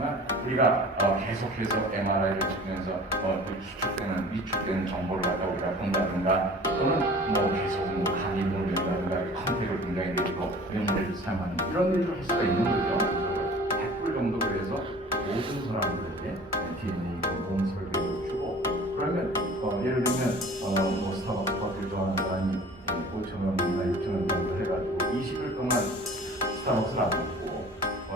있지만 우리가 계속해서 MRI를 찍으면서 위축되는 정보를 갖다 우리가 본다든가 또는 계속 감이 모른다든가 컨택을 굉장히 내리고 용어를 사용하는 이런 일을 할 수가 있는 거죠. 100불 정도 그래서 모든 사람들에게 DNA 몸 설계를 주고 그러면 예를 들면 스타벅스 커피를 좋아하는 사람이 5,000원이나 6,000원 정도 해가지고 20일 동안 스타벅스를 안 먹고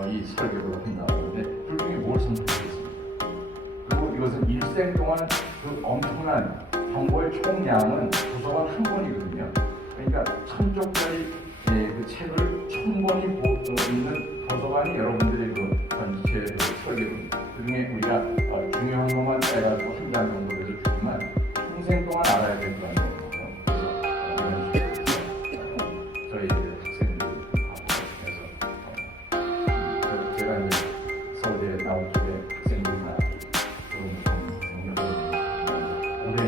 이 설계도가 나오는데 둘 중에 뭘 선택하겠습니까? 그리고 이것은 일생 동안 그 엄청난 정보의 총량은 도서관 한 권이거든요. 그러니까 1000쪽짜리 그 책을 1000권이 있는 도서관이 여러분들의 그 전체 설계도입니다. 그중에 우리가 중요한 것만 빼가지고 한 장 정도 해서 주지만 평생 동안 알아야 될 거 아니에요. 저희 학생들 중에서 제가 이제 서울대 나온 쪽에 학생들이나 올해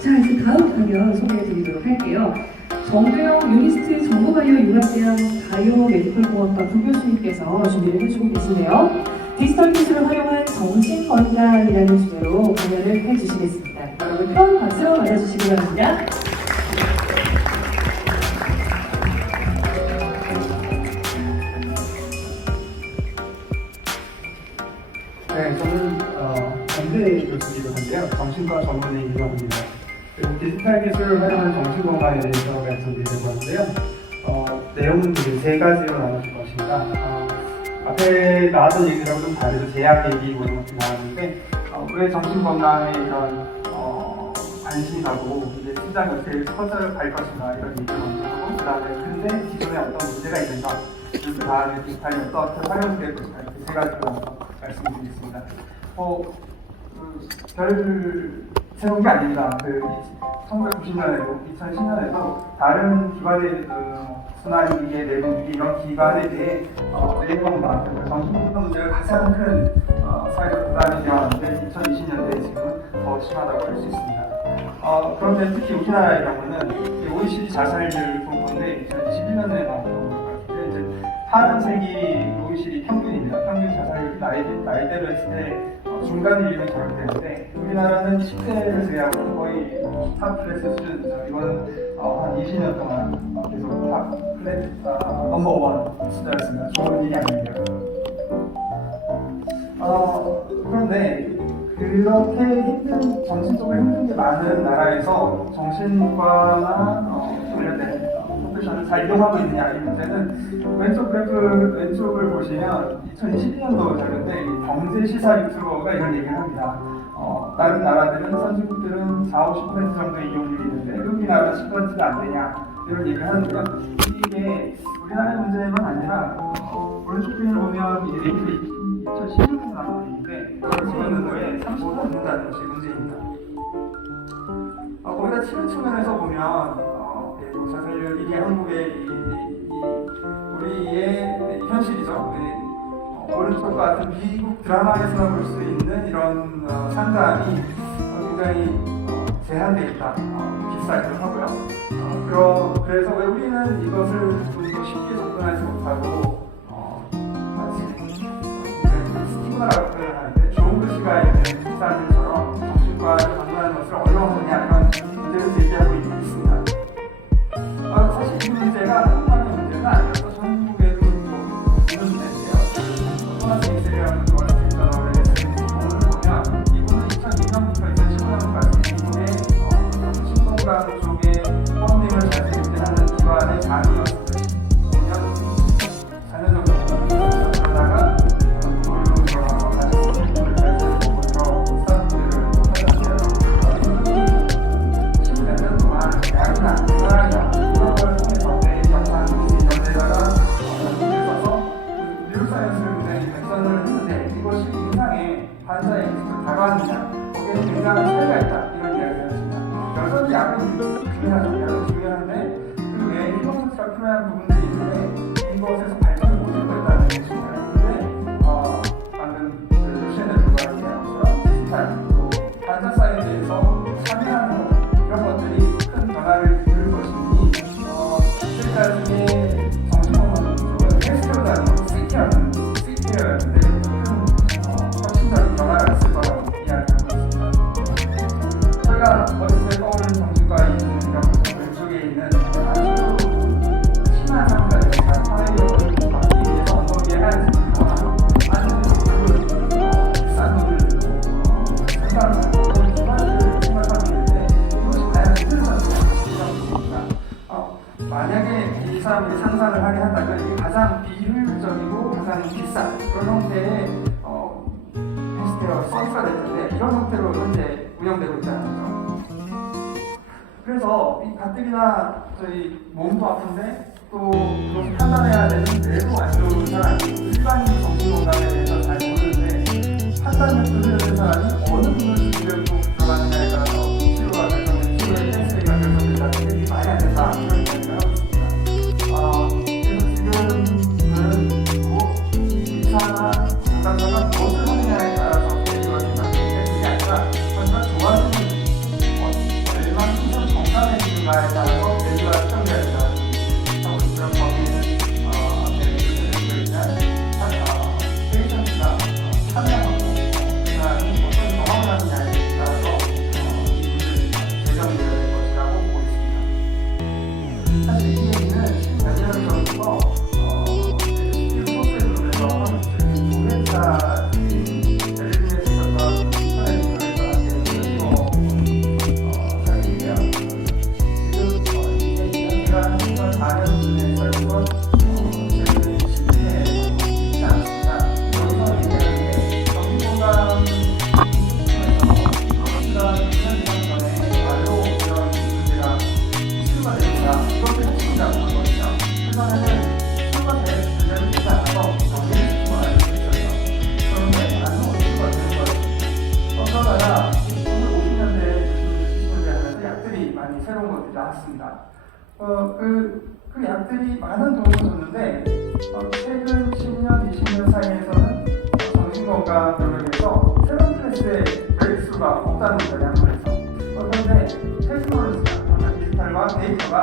자, 이제 다음 강연 소개해드리도록 할게요. 정두영 유니스트 정보바이오 융합대학 바이오메디컬공학과 부교수님께서 준비를 해주고 계신데요. 디지털 기술을 활용한 정신건강이라는 주제로 강연을 해주시겠습니다. 여러분 큰 박수 맞아주시기 바랍니다. 네, 저는 전대 교수이기도 한데요. 정신과 전문의이기도 합니다. 그리고 디지털 기술을 활용한 정신건강에 대해서 말씀드리려고 하는데요. 내용은 이제 세 가지로 나눠질 것입니다. 앞에 나왔던 얘기랑 좀 다르죠. 제약 얘기 이런 것들이 나왔는데 왜 정신건강에 이런 관심이 가고 이제 시장 어떻게 커져갈 것인가 이런 얘기를 먼저 하고 그 다음에 근데 기존에 어떤 문제가 있는가 그리고 그 다음에 디지털이 어떻게 활용될 것인가 이렇게 세 가지로 나눠서 말씀드리겠습니다. 별 새로운 게 아닙니다. 1990년에도 2010년에도 다른 기관의 순환기계, 내분기계 이런 기관에 대해 내분방, 정신건강 문제가 가장 큰 사회적 부담이 되었는데 2020년대에 지금 더 심하다고 할 수 있습니다. 그런데 특히 우리나라의 경우는 OECD 자살률 본 건데 2021년에 나온 것 같은데 이제 하반세기 OECD 평균입니다. 평균 자살률이 나이대로 했을 때 중간일이면 저렇게 되는데 우리나라는 10대를 제외하고 거의 탑 클래스 수준이죠. 이거는 한 20년 동안 계속 탑 클래스 넘버원 숫자였습니다. 좋은 일이 아닙니다. 그런데 그렇게 힘든 정신적으로 힘든 게 많은 나라에서 정신과나 관련된 프로페셔널을 잘 이용하고 있느냐 이 문제는 왼쪽 그래프 왼쪽을 보시면 2022년도 자료인데 경제 시사 유튜버가 이런 얘기를 합니다. 다른 나라들은 선진국들은 4-50% 정도의 이용률이 있는데 우리나라 10%가 안 되냐 이런 얘기를 하는데요. 이게 우리나라의 문제만 아니라 오른쪽 핀을 보면 이게 2016년에 나온 얘기인데 그거에 30% 넘는다는 것이 문제입니다. 거기다 치료 측면에서 보면 자살률 이게 한국의 우리의 현실이죠. 오른쪽 같은 미국 드라마에서나 볼 수 있는 이런 상담이 굉장히 제한되어 있다. 비싸기도 하고요. 그래서 왜 우리는 이것을 좀 더 쉽게 접근하지 못하고 마치 스티그마라고 표현하는데 좋은 글씨가 있는 기사들처럼 정신과를 방문하는 것을 어려워하느냐 이런 문제를 제기하고 있습니다. 사실 이 문제가 한국만의 문제가 아니라서 전국에도 있는 문제인데요. 토마스 미셀이라는 워싱턴어를 본을 보면 이분은 2002년부터 2015년까지 미국의 정신건강 쪽에 펀딩을 잘 제공하는 기관의 장이었습니다. 5년, 4년 정도 그러다가 그걸로 들어가서 다시 펀딩을 잘 제공하고 스타트를 하셨어요. 이분이 10년 동안 대학이나 사랑이나 환자의 리스크를 다가왔느냐 거기에 굉장한 차이가 있다 이런 이야기를 했습니다. 여전히 약은 중요하죠. 약은 중요한데 그 외에 희망사가 필요한 부분들이 있는데 이것에서 발전을 못하고 있다는 것입니다. 그런데 방금 루시엔을 불과하는 것처럼 디지털 또 환자 사이드에서 참여하는 것 이런 것들이 큰 변화를 이룰 것이니 이때까지의 정신건강 쪽은 헬스케어도 아니고 CK였는데 만약에 이 사람이 상상을 하게 한다면 이게 가장 비효율적이고 가장 비싼 그런 형태의 헬스케어 서비스가 될 텐데 이런 형태로 현재 운영되고 있다는 거죠. 그래서 이 가뜩이나 저희 몸도 아픈데 또 그것을 판단해야 되는 뇌도 안 좋은 사람, 일반인 정신건강에 대해서 잘 모르는데 판단력도 흐르는 사람이 어느 부분을 주려고 들어가느냐에 따라서 치료가 결정된 치료의 펜스가 결정된다는 얘기 많이 안 된다 이런 이야기를 하고 있습니다. 그래서 지금은 뭐 의사나 건강사가 무엇을 하느냐에 따라서 이루어진다는 게 그게 아니라 하지만 좋아지는 얼마큼 건강해지는가에 따라서 뇌가 특정돼야 된다는 그런 거기에는 페이션트가 참여하고 그다음에 어떤 경험을 하느냐에 따라서 이 문제는 재정이 될 것이라고 보고 있습니다. 사실 이 얘기는 10몇 년 전부터 CPU 소스에서 조회사 텔레비전에서 있었던 사회에서 사실이에요. 지금 이게 이야기가 한 4년 전에 결국은 최근 10년에 있지 않습니다. 여기서 얘기하는 게 정신건강 지난 2년 전에 말로 이런 문제가 치료가 됩니다. 이것을 핵심이라고 한 거죠. 그전에는 치료가 되지 않아서 여기를 치료가 안 되고 있어요. 그런데 나는 치료가 되는 거예요. 그러다가 1950년대, 70년대 하면서 약들이 많이 새로운 것들이 나왔습니다. 그 약들이 많은 도움을 줬는데 최근 10년, 20년 사이에서는 정신건강領域에서 새로운 클래스의 브레이크스루가 없다는 거예요, 약물에서. 그런데 테크놀로지가, 디지털과 데이터가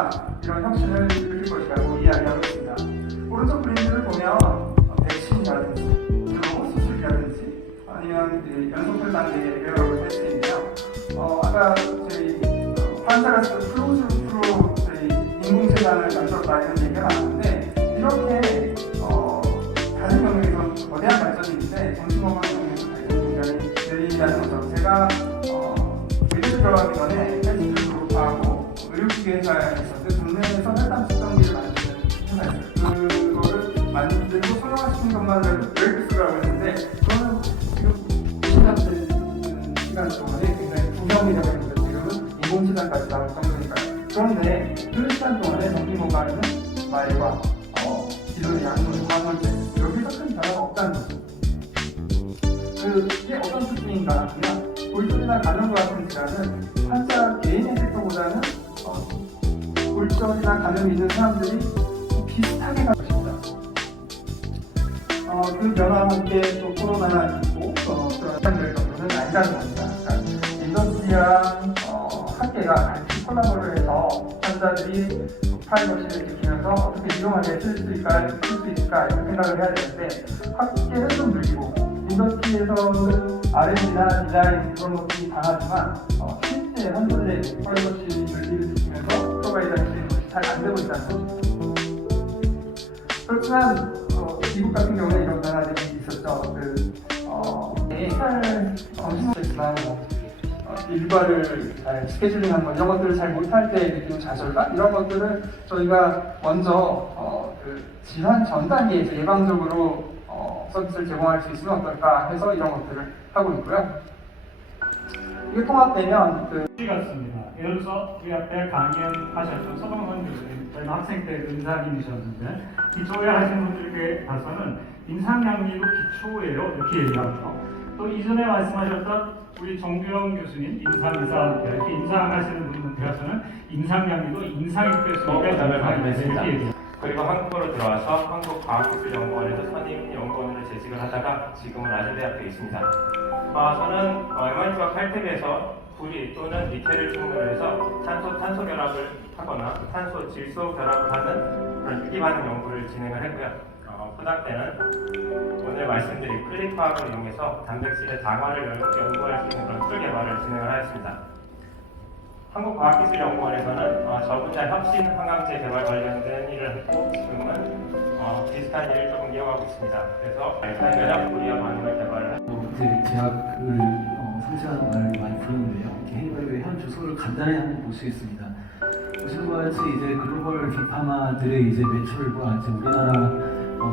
이런 혁신을 이룰 것이라고 이야기하고 있습니다. 오른쪽 그림들을 보면 백신이라든지 그리고 수술이라든지 아니면 연속혈 단계의 웨어러블 테스트인데요. 아까 저희 환자가 클로즈 프로 인공세상을 만들었다 이런 얘기가 나왔는데 이렇게 다른 영역에서 거대한 발전이 있는데 정신건강 영역에서 발전이 굉장히 느리다는 거죠. 제가 의대 들어가기 전에 헬스를 졸업하고 의료기계 회사에서 그 동네에서 혈당 측정기를 만드는 회사였어요. 그거를 만들고 소형화시킨 것만 해도 브레이크스루라고 했는데 그거는 지금 20년 된 시간 동안에 굉장히 구경이 되고 있는데 지금은 인공지능까지 나올 정도니까요. 그런데 그 시간 동안에 정신건강에는 말과 기존의 약물, 화물제 여기서 큰 변화가 없다는 거죠. 그게 어떤 특징인가 하면 골절이나 간염과 같은 질환은 환자 개인의 섹터보다는 골절이나 감염이 있는 사람들이 비슷하게 갈 것입니다. 그 변화와 함께 또 코로나가 있고 그런 사람들 정도는 아니라는 겁니다. 그러니까 인더스트리랑 학계가 같이 콜라보를 해서 환자들이 프라이버시를 지키면서 어떻게 유용하게 쓸 수 있을까 이렇게 생각을 해야 되는데 학계는 좀 늘리고 인더스트리에서는 R&D나 디자인 그런 것들이 강하지만 실제 환자들의 프라이버시 윤리를 지키면서 프로바이드 할 수 있는 것이 잘 안 되고 있다는 거죠. 그렇지만 미국 같은 경우에 이런 변화들이 있었죠. 정신스트레스나 일과를 잘 스케줄링하는 것 이런 것들을 잘 못할 때 느끼는 좌절감 이런 것들을 저희가 먼저 질환 전 단계에서 예방적으로 서비스를 제공할 수 있으면 어떨까 해서 이런 것들을 하고 있고요. 이게 통합되면 같습니다. 예를 들어서 우리 앞에 강연하셨던 서동원 교수님, 저희는 학생 때 은사님이셨는데 기초에 하신 분들께 봐서는 임상약리도 기초예요 이렇게 얘기하고요. 또 이전에 말씀하셨던 우리 정규영 교수님 임상의사 이렇게 임상하시는 분한테 가서는 임상약리도 임상이 됐으니까 이렇게 얘기해요. 그리고 한국으로 들어와서 한국과학기술연구원에서 선임 연구원으로 재직을 하다가 지금은 아시아대학교에 있습니다. 저는 MIT와 칼텍에서 구리 또는 니켈을 충분해서 탄소 결합을 하거나 탄소 질소 결합을 하는 그런 유기 반응 연구를 진행을 했고요. 고등학교 때는 오늘 말씀드린 클릭화학을 이용해서 단백질의 당화를 연구할 수 있는 그런 툴 개발을 진행을 하였습니다. 한국과학기술연구원에서는 저 분야 혁신 항암제 개발 관련된 일을 했고 지금은 비슷한 일을 조금 이어가고 있습니다. 그래서 알츠하이머약 고리아 반응을 개발을 그때 제약을 상세한 말을 많이 들었는데요. 개인별로의 현 주소를 간단히 한번 보시겠습니다. 보시는 것 같이 이제 글로벌 빅파마들의 이제 매출과 이제 우리나라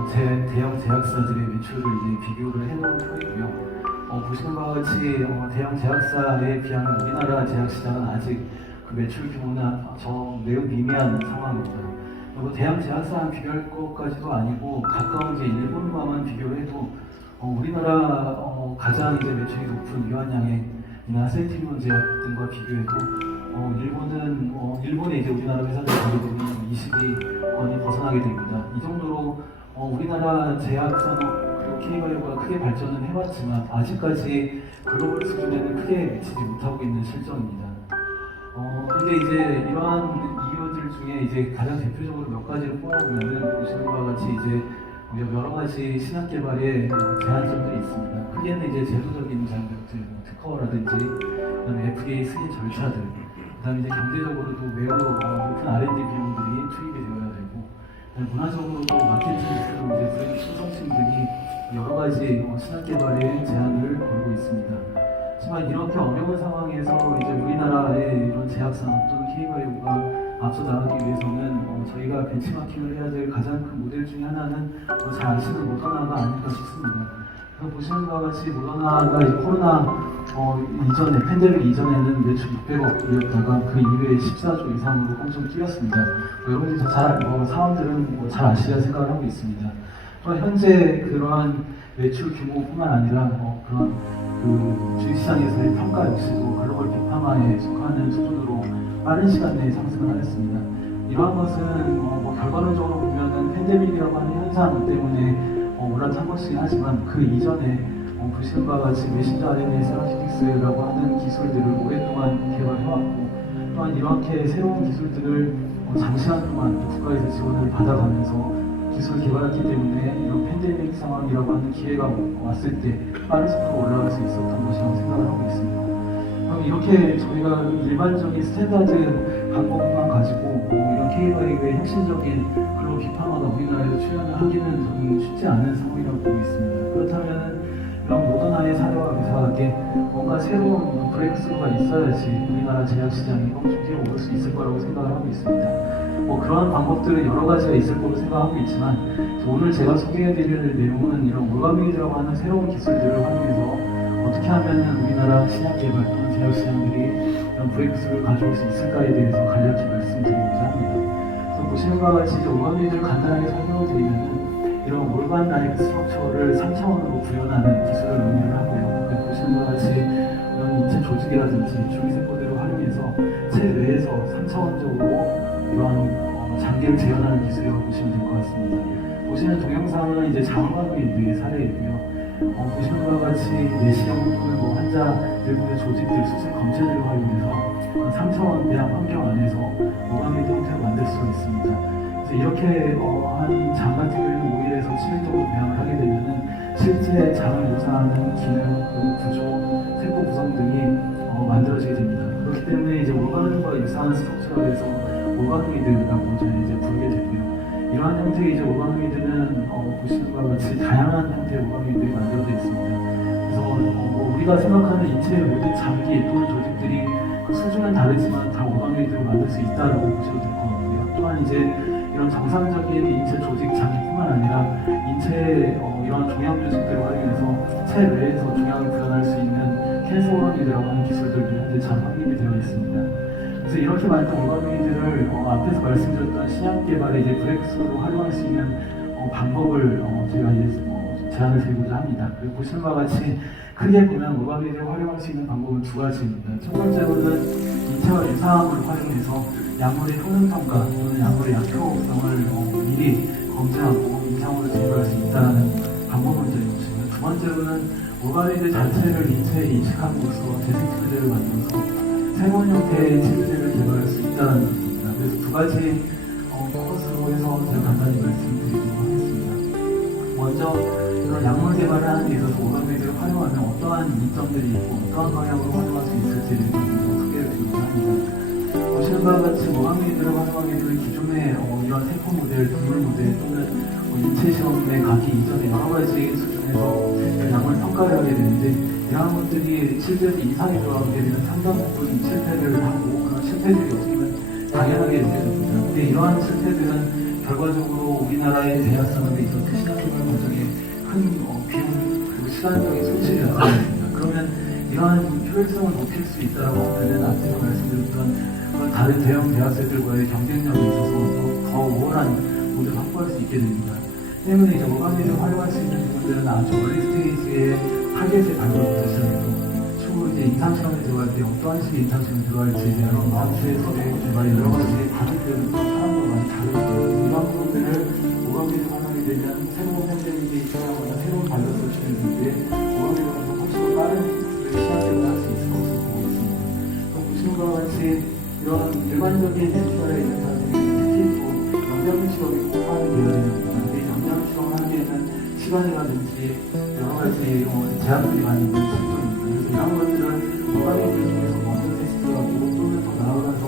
대형 제약사들의 매출을 이제 비교를 해놓은 표이고요. 보시는 바와 같이 대형 제약사에 비하면 우리나라 제약 시장은 아직 그 매출 규모나 매우 미미한 상황입니다. 그리고 대형 제약사랑 비교할 것까지도 아니고 가까운 이제 일본과만 비교를 해도 우리나라 가장 이제 매출이 높은 유한양행이나 센티론 제약 등과 비교해도 일본의 이제 우리나라 회사들 가격이 20위권이 벗어나게 됩니다. 이 정도로 우리나라 제약 산업 그리고 K바이오가 크게 발전은 해왔지만 아직까지 글로벌 수준에는 크게 미치지 못하고 있는 실정입니다. 근데 이제 이러한 이유들 중에 이제 가장 대표적으로 몇 가지를 뽑아보면은 보시는 바와 같이 이제 여러 가지 신약 개발에 제한점들이 있습니다. 크게는 이제 제도적인 장벽들, 특허라든지 그다음에 FDA 승인 절차들, 그다음에 이제 경제적으로도 매우 높은 R&D 비용들이 투입이 되어야 되고, 문화적으로도 마케팅으로 이제 브랜드 충성심 등이 여러 가지 신약 개발에 제한을 걸고 있습니다. 하지만 이렇게 어려운 상황에서 이제 우리나라의 이런 제약산업 또는 K바이오가 앞서 나가기 위해서는 저희가 벤치마킹을 해야 될 가장 큰 모델 중에 하나는 잘 아시는 모더나가 아닐까 싶습니다. 그래서 보시는 바와 같이 모더나가 이제 코로나 이전에 팬데믹 이전에는 매출 600억이었다가 그 이후에 14조 이상으로 엄청 뛰었습니다. 여러분들이 사람들은 잘 아시리라 생각을 하고 있습니다. 또 현재 그러한 매출 규모뿐만 아니라 그런 그 주식시장에서의 평가 역시도 글로벌 빅파마에 속하는 수준으로 빠른 시간 내에 상승을 하였습니다. 이러한 것은 결과론적으로 보면은 팬데믹이라고 하는 현상 때문에 올라탄 것이긴 하지만 그 이전에 보시는 바와 같이 메신저 RNA 세라피틱스라고 하는 기술들을 오랫동안 개발해왔고, 또한 이렇게 새로운 기술들을 장시간 동안 국가에서 지원을 받아가면서 기술을 개발했기 때문에 이런 팬데믹 상황이라고 하는 기회가 왔을 때 빠른 속도로 올라갈 수 있었던 것이라고 생각을 하고 있습니다. 그럼 이렇게 저희가 일반적인 스탠다드 방법만 가지고 이런 K바이오의 혁신적인 글로벌 빅파마가 우리나라에서 출연을 하기는 저는 쉽지 않은 상황이라고 보고 있습니다. 그렇다면 이런 모더나의 사례와 유사하게 뭔가 새로운 브레이크스루가 있어야지 우리나라 제약 시장이 엄청 뛰어오를 수 있을 거라고 생각을 하고 있습니다. 그런 방법들은 여러 가지가 있을 거로 생각하고 있지만 오늘 제가 소개해드릴 내용은 이런 올가미드라고 하는 새로운 기술들을 활용해서 어떻게 하면 우리나라 신약 개발 또는 제약 시장들이 이런 브레이크스루를 가져올 수 있을까에 대해서 간략히 말씀드리고자 합니다. 그래서 보시는 바와 같이 올가미드를 간단하게 설명드리면 이런 올반 라이크 스트럭처를 3차원으로 구현하는 기술을 의미를 하고요. 보시는 바와 같이 이런 인체 조직이라든지 줄기세포들을 활용해서 체내에서 3차원적으로 이러한 장기를 재현하는 기술이라고 보시면 될 것 같습니다. 보시는 동영상은 이제 장관의의 사례이고요. 보시는 바와 같이 내시경 또는 환자들의 조직들, 수술 검체들을 활용해서 3차원 대학 환경 안에서 오가미드 형태로 만들 수 있습니다. 그래서 이렇게 한 장관들을 모의해서 실질적으로 배양을 하게 되면은 실제 장을 묘사하는 기능, 구조, 세포 구성 등이 만들어지게 됩니다. 그렇기 때문에 이제 오가미드와 유사한 스트럭처라고 해서 오가노이드라고 저희 이제 부르게 되고요. 이러한 형태의 이제 오가노이드는 보시는 바와 같이 다양한 형태의 오가노이드들이 만들어져 있습니다. 그래서 우리가 생각하는 인체의 모든 장기 또는 조직들이 그 수준은 다르지만 다 오가노이드로 만들 수 있다라고 보시면 될 것 같고요. 또한 이제 이런 정상적인 인체 조직 장기뿐만 아니라 인체의 이런 종양 조직들을 활용해서 체내에서 종양을 구현할 수 있는 캔서 오가노이드라고 하는 기술들도 현재 잘 확립이 되어 있습니다. 그래서 이렇게 많은 오가노이드를 앞에서 말씀드렸던 신약 개발에 이제 브레이크스루로 활용할 수 있는 방법을 제가 이제 제안을 드리고자 합니다. 그리고 보시는 바와 같이 크게 보면 오가노이드를 활용할 수 있는 방법은 두 가지입니다. 첫 번째로는 인체와 유사함을 활용해서 약물의 효능 평가 또는 약물의 약효성을 미리 검증하고 임상으로 제거할 수 있다는 방법을 드리는 것이고요. 두 번째로는 오가노이드 자체를 인체에 인식함으로써 재생치료제를 만들어서 새로운 형태의 치료제를 개발할 수 있다는 것입니다. 그래서 두 가지 포커스로 해서 제가 간단히 말씀드리도록 하겠습니다. 먼저 이런 약물 개발을 하는 데 있어서 오가노이드를 활용하면 어떠한 이점들이 있고 어떠한 방향으로 활용할 수 있을지에 대해서 소개를 드리고자 합니다. 보시는 바와 같이 오가노이드를 활용하게 되면 기존의 이런 세포 모델, 동물 모델 또는 인체 시험에 가기 이전에 여러 가지 수준에서 약물 평가를 하게 되는데 이러한 것들이 실제로 이상이 들어가게 되면 상당 부분 실패를 하고 그런 실패들이 어떻게 보면 당연하게 느껴집니다. 근데 이러한 실패들은 결과적으로 우리나라의 대학 산업에 있어서 신학기반 과정에 큰 비용 그리고 시간적인 손실이 나타납니다. 그러면 이러한 효율성을 높일 수 있다고 하면 앞에서 말씀드렸던 다른 대형 대학생들과의 경쟁력에 있어서 더 우월한 모델을 확보할 수 있게 됩니다. 때문에 이제 오가미를 활용할 수 있는 부분들은 아주 얼리 스테이지의 타겟의 발굴부터 시작해서 추후 이제 임상시험에 들어갈 때 어떠한 식의 임상시험에 들어갈지에 대한 마우스에서의 개발 여러 가지 과목들은 사람도 많이 다르거든요. 이런 부분들을 오가미를 활용하게 되면 새로운 팬데믹에 입장하거나 새로운 발전을 진행할 때 오가미를 훨씬 더 빠른 시간대로 할 수 있을 것으로 보고 있습니다. 또 보시는 바와 같이 이런 일반적인 엔지니어에 있는 사람들이 특히 또 영상 시험이 꼭 하는 계열입니다. 영상 시험 하기에는 시간이라든지 여러 가지 제한들이 많이 있는 시점입니다. 그래서 이런 것들은 오가미를 통해서 먼저 테스트하고 또는 더 나아가서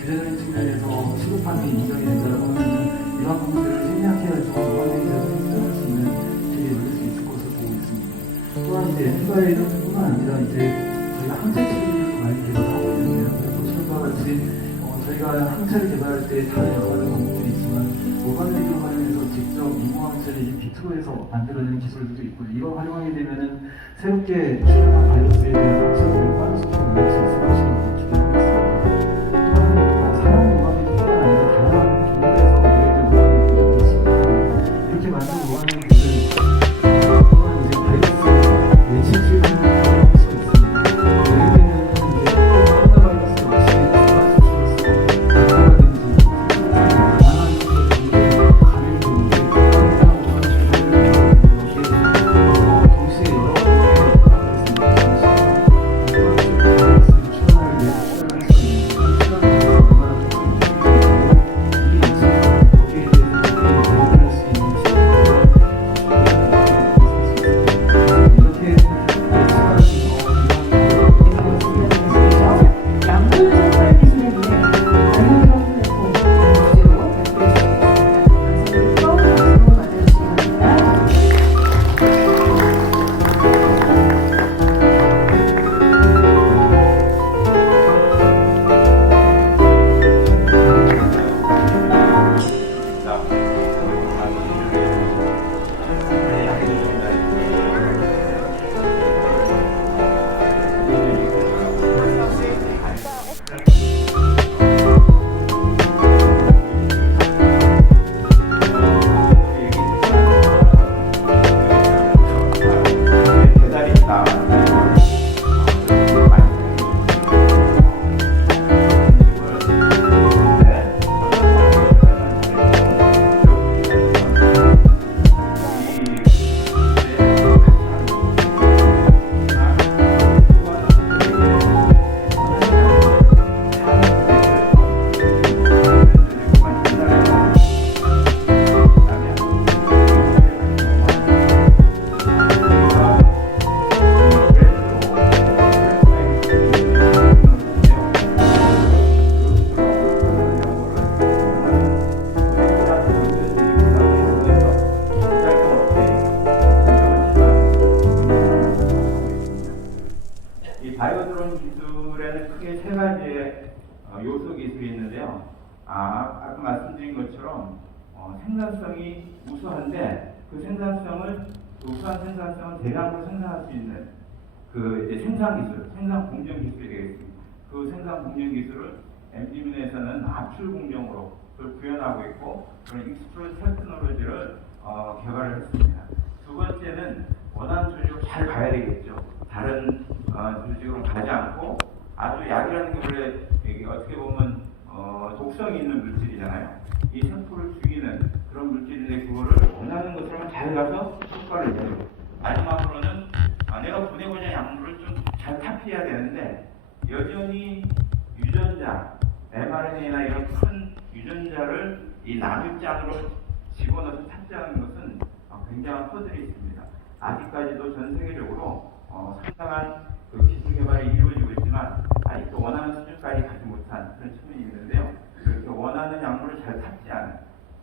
규제적인 측면에서 시급하게 인정이 된다고 하면 이런 부분들을 생략해야 좀 오가미를 테스트할 수 있는 길이 열릴 수 있을 것으로 보고 있습니다. 또한 이제 엔바이는 뿐만 아니라 이제 저희가 항체 치료를 많이 개발하고 있는데요. 보시는 바와 같이 저희가 항체를 개발할 때 다른 여러 가지 방법들이 있지만 오가미를 활용해서 직접 인공항체를 인비트로에서 만들어내는 기술들도 있고 이걸 활용하게 되면은 새롭게 출현한 바이러스에 대한 항체를 빠른 속도로 만들 수 있을 것이라고 기대하고 있습니다. 또한 사용 오가미뿐만 아니라 다양한 종류에서 모델들 오가미를 만들 수 있습니다. 이렇게 만든 오가미들은 또한 이제 바이러스 내치 치료를 활용할 수 있습니다. 예를 들면 이제 코로나 바이러스 역시 양물 전달 기술에 대해 바이오형 플랫폼 주제로 발표해 주시겠습니다. 감사드리고 박수로 맞아주시기 바랍니다. 배달이 있다. 이 바이오드론 기술에는 크게 세 가지의 요소 기술이 있는데요. 아까 말씀드린 것처럼 생산성이 우수한데 그 우수한 생산성을 대량으로 생산할 수 있는 그 이제 생산 기술, 생산 공정 기술이 되겠습니다. 그 생산 공정 기술을 MD민에서는 압출 공정으로 그걸 구현하고 있고 그런 익스트루드 테크놀로지를 개발을 했습니다. 두 번째는 원하는 조직으로 잘 가야 되겠죠. 다른 조직으로 가지 않고 아주 약이라는 게 원래 이게 어떻게 보면 독성이 있는 물질이잖아요. 이 세포를 죽이는 그런 물질인데 그거를 원하는 것처럼 잘 가서 효과를 내고 마지막으로는 내가 보내고자 약물을 좀 잘 탑재해야 되는데 여전히 유전자, mRNA나 이런 큰 유전자를 이 남입장으로 집어넣어서 탑재하는 것은 굉장한 허들이 있습니다. 아직까지도 전 세계적으로 상당한 그 기술 개발이 이루어지고 있지만 아직도 원하는 수준까지 가지 못한 그런 측면이 있는데요. 이렇게 원하는 약물을 잘 탑재하는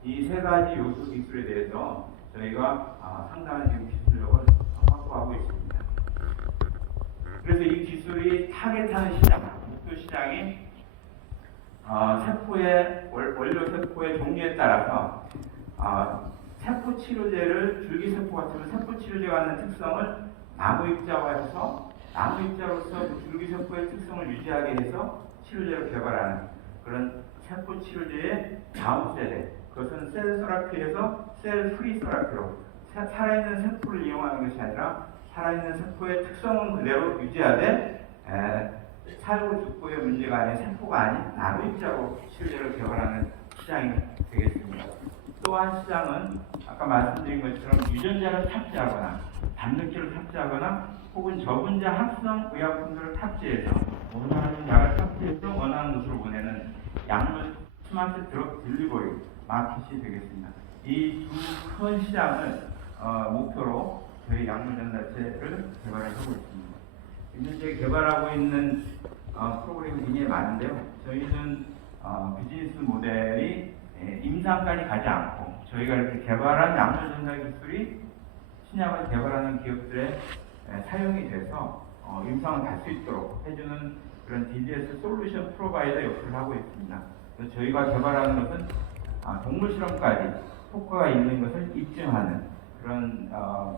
이 세 가지 요소 기술에 대해서 저희가 상당한 지금 기술력을 확보하고 있습니다. 그래서 이 기술이 타겟하는 시장, 목표 시장이 세포의 원료 세포의 종류에 따라서 세포 치료제를 줄기세포 같은 세포 치료제가 갖는 특성을 나무 입자화해서 나무 입자로서 그 줄기세포의 특성을 유지하게 해서 치료제를 개발하는 그런 세포 치료제의 다음 세대. 그것은 셀 서라피에서 셀 프리 서라피로 살아있는 세포를 이용하는 것이 아니라 살아있는 세포의 특성은 그대로 유지하되 살고 죽고의 문제가 아닌 세포가 아닌 나무 입자로 치료제를 개발하는 시장이 되겠습니다. 또한 시장은 아까 말씀드린 것처럼 유전자를 탑재하거나 담느끼를 탑재하거나 혹은 저분자 합성 의약품들을 탑재해서 원하는 약을 탑재해서 원하는 곳으로 보내는 약물 스마트 드럭 딜리버리 마켓이 되겠습니다. 이 두 큰 시장을 목표로 저희 약물 전달체를 개발하고 있습니다. 현재 개발하고 있는 프로그램이 굉장히 많은데요. 저희는 비즈니스 모델이 임상까지 가지 않고 저희가 이렇게 개발한 약물 전달 기술이 신약을 개발하는 기업들의 사용이 돼서 임상을 갈 수 있도록 해주는 그런 DDS 솔루션 프로바이더 역할을 하고 있습니다. 그래서 저희가 개발하는 것은 동물 실험까지 효과가 있는 것을 입증하는 그런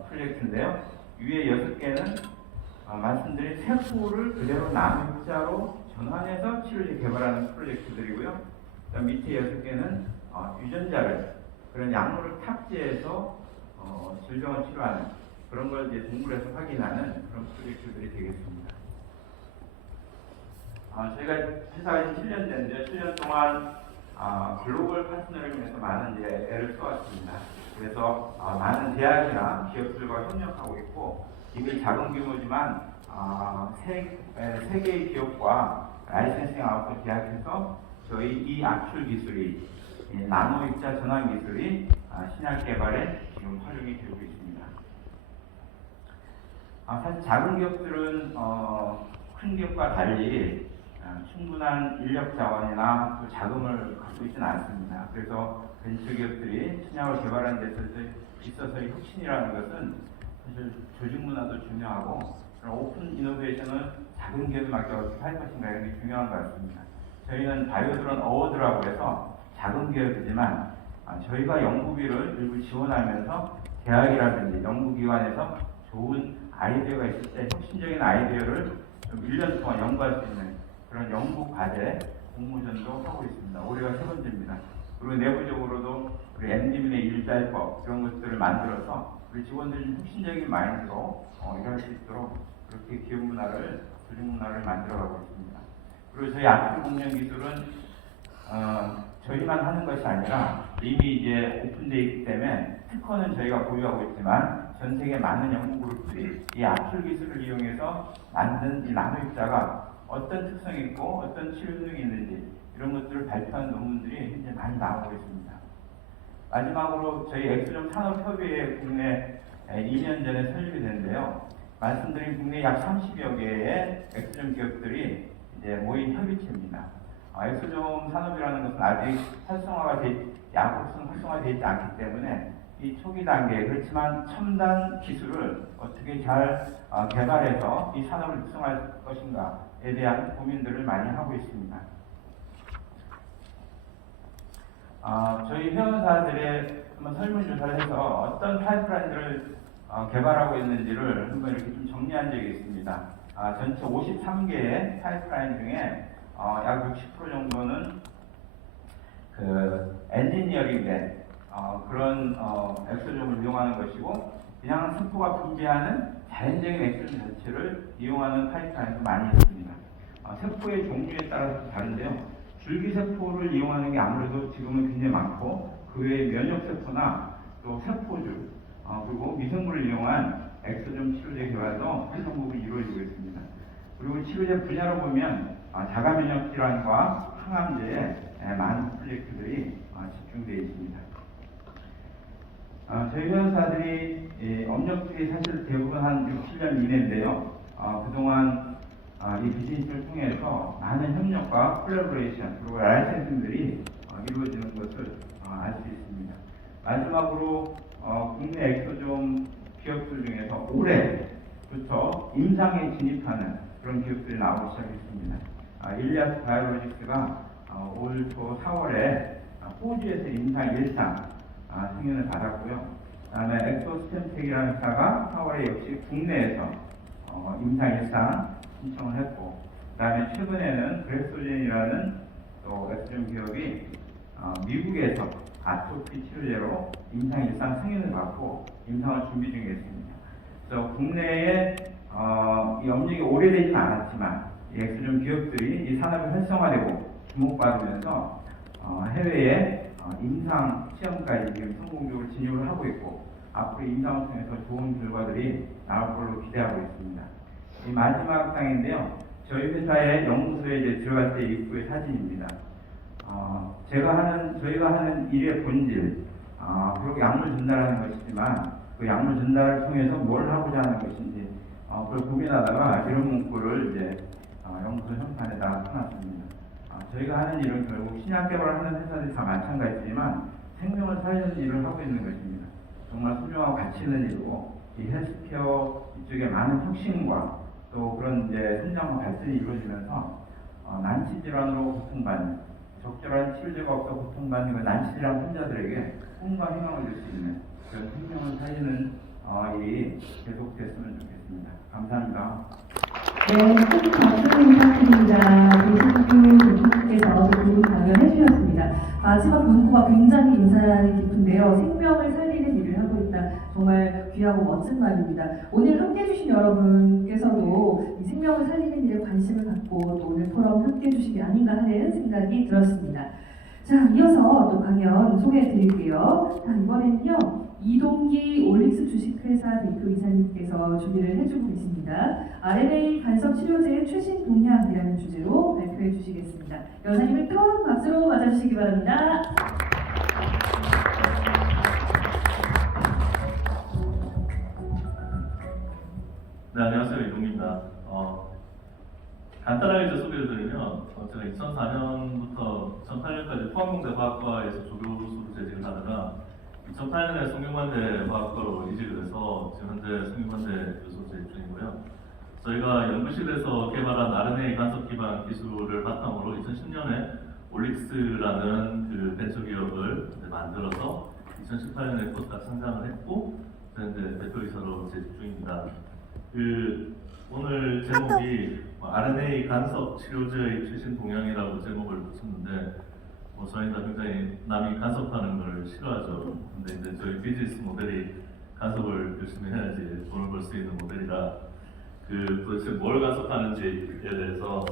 프로젝트인데요. 위에 6개는 말씀드린 세포를 그대로 나무 입자로 전환해서 치료제 개발하는 프로젝트들이고요. 그다음 밑에 6개는 유전자를 그런 약물을 탑재해서 질병을 치료하는 그런 걸 이제 동물에서 확인하는 그런 프로젝트들이 되겠습니다. 저희가 회사가 7년 됐는데요. 7년 동안 글로벌 파트너를 위해서 많은 이제 애를 써왔습니다. 그래서 많은 대학이나 기업들과 협력하고 있고 이미 작은 규모지만 세 개의 기업과 라이센싱하고 계약해서 저희 이 압출 기술이 나노 입자 전환 기술이 신약 개발에 지금 활용이 되고 있습니다. 사실 작은 기업들은 큰 기업과 달리 충분한 인력 자원이나 또 자금을 갖고 있지는 않습니다. 그래서 벤처 기업들이 신약을 개발하는 데 있어서의 혁신이라는 것은 사실 조직 문화도 중요하고 오픈 이노베이션은 작은 기업에 맡겨 어떻게 할 것인가 이런 게 중요한 것 같습니다. 저희는 바이오드론 어워드라고 해서 작은 기업이지만 저희가 연구비를 일부 지원하면서 대학이라든지 연구기관에서 좋은 아이디어가 있을 때 혁신적인 아이디어를 좀 1년 동안 연구할 수 있는 그런 연구 과제 공모전도 하고 있습니다. 올해가 3번째입니다. 그리고 내부적으로도 우리 MD민의 일자리법 이런 것들을 만들어서 우리 직원들이 좀 혁신적인 마인드로 일할 수 있도록 그렇게 기업 문화를, 조직 문화를 만들어가고 있습니다. 그리고 저희 압출 공정 기술은 저희만 하는 것이 아니라 이미 이제 오픈되어 있기 때문에 특허는 저희가 보유하고 있지만 전 세계 많은 연구 그룹들이 이 압출 기술을 이용해서 만든 이 나노 입자가 어떤 특성이 있고 어떤 치료 능력이 있는지 이런 것들을 발표한 논문들이 현재 많이 나오고 있습니다. 마지막으로 저희 엑소점 산업협의회 국내 2년 전에 설립이 됐는데요. 말씀드린 국내 약 30여 개의 엑소점 기업들이 이제 모인 협의체입니다. 엑소점 산업이라는 것은 아직 야구로서는 활성화되지 않기 때문에 이 초기 단계 그렇지만 첨단 기술을 어떻게 잘 개발해서 이 산업을 육성할 것인가에 대한 고민들을 많이 하고 있습니다. 저희 회원사들의 한번 설문조사를 해서 어떤 파이프라인들을 개발하고 있는지를 한번 이렇게 좀 정리한 적이 있습니다. 전체 53개의 파이프라인 중에 약 60% 정도는 그 엔지니어링된 그런 엑소점을 이용하는 것이고 그냥 세포가 분비하는 자연적인 엑소점 자체를 이용하는 파이프라인도 많이 있습니다. 세포의 종류에 따라서 다른데요. 줄기세포를 이용하는 게 아무래도 지금은 굉장히 많고 그 외에 면역세포나 또 세포줄 그리고 미생물을 이용한 엑소점 치료제 개발도 활성화가 이루어지고 있습니다. 그리고 치료제 분야로 보면 자가면역 질환과 항암제에 많은 프로젝트들이 집중되어 있습니다. 저희 회원사들이 업력들이 사실 대부분 한 6, 7년 이내인데요. 그동안 이 비즈니스를 통해서 많은 협력과 콜라보레이션 그리고 라이센싱들이 이루어지는 것을 알 수 있습니다. 마지막으로 국내 엑소점 기업들 중에서 올해부터 임상에 진입하는 그런 기업들이 나오기 시작했습니다. 일리아스 바이오로직스가 올 초 4월에 호주에서 임상 1상 승인을 받았고요. 그다음에 엑소스템텍이라는 회사가 4월에 역시 국내에서 임상 1상 신청을 했고, 그다음에 최근에는 그래소젠이라는 또 엑스트림 기업이 미국에서 아토피 치료제로 임상 1상 승인을 받고 임상을 준비 중에 있습니다. 그래서 국내에 이 업력이 오래되지는 않았지만 이 엑스트림 기업들이 이 산업이 활성화되고 주목받으면서 해외에 임상 시험까지 지금 성공적으로 진입을 하고 있고, 앞으로 임상을 통해서 좋은 결과들이 나올 걸로 기대하고 있습니다. 이 마지막 장인데요, 저희 회사의 연구소에 이제 들어갈 때 입구의 사진입니다. 저희가 하는 일의 본질, 그렇게 약물 전달하는 것이지만 그 약물 전달을 통해서 뭘 하고자 하는 것인지 그걸 고민하다가 이런 문구를 이제 연구소 현판에다 써놨습니다. 저희가 하는 일은 결국 신약 개발하는 회사들이 다 마찬가지지만 생명을 살리는 일을 하고 있는 것입니다. 정말 소중하고 가치 있는 일이고, 이 헬스케어 이쪽에 많은 혁신과 또 그런 이제 성장과 발전이 이루어지면서 난치 질환으로 고통받는, 적절한 치료제가 없어 고통받는 그 난치 질환 환자들에게 꿈과 희망을 줄 수 있는 그런 생명을 살리는 일이 계속됐으면 좋겠습니다. 감사합니다. 네, 큰 박수 부탁드립니다. 조신규 대표님께서 두 강연해 주셨습니다. 마지막 문구가 굉장히 인상이 깊은데요. 생명을 살리는 일을 하고 있다. 정말 귀하고 멋진 말입니다. 오늘 함께 해주신 여러분께서도 이 생명을 살리는 일에 관심을 갖고 또 오늘 포럼 함께 해주신 게 아닌가 하는 생각이 들었습니다. 자, 이어서 또 강연 소개해 드릴게요. 자, 이번에는요, 이동기 올릭스 주식회사 대표 이사님께서 준비를 해주고 계십니다. RNA 간섭 치료제의 최신 동향이라는 주제로 발표해 주시겠습니다. 여사님을 큰 박수로 맞아주시기 바랍니다. 네, 안녕하세요. 이동기입니다. 간단하게 이제 소개를 드리면, 제가 2004년부터 2008년까지 포항공대 과학과에서 조교수로 재직을 하다가 2008년에 성균관대 과학과로 이직을 해서 지금 현재 성균관대 교수로 재직 중이고요. 저희가 연구실에서 개발한 RNA 간섭 기반 기술을 바탕으로 2010년에 올릭스라는 그 벤처 기업을 만들어서 2018년에 코스닥 상장을 했고, 현재 대표이사로 재직 중입니다. 오늘 제목이 RNA 간섭 치료제의 최신 동향이라고 제목을 붙였는데, 저희가 굉장히 남이 간섭하는 걸 싫어하죠. 근데 이제 저희 비즈니스 모델이 간섭을 열심히 해야지 돈을 벌 수 있는 모델이라 도대체 뭘 간섭하는지에 대해서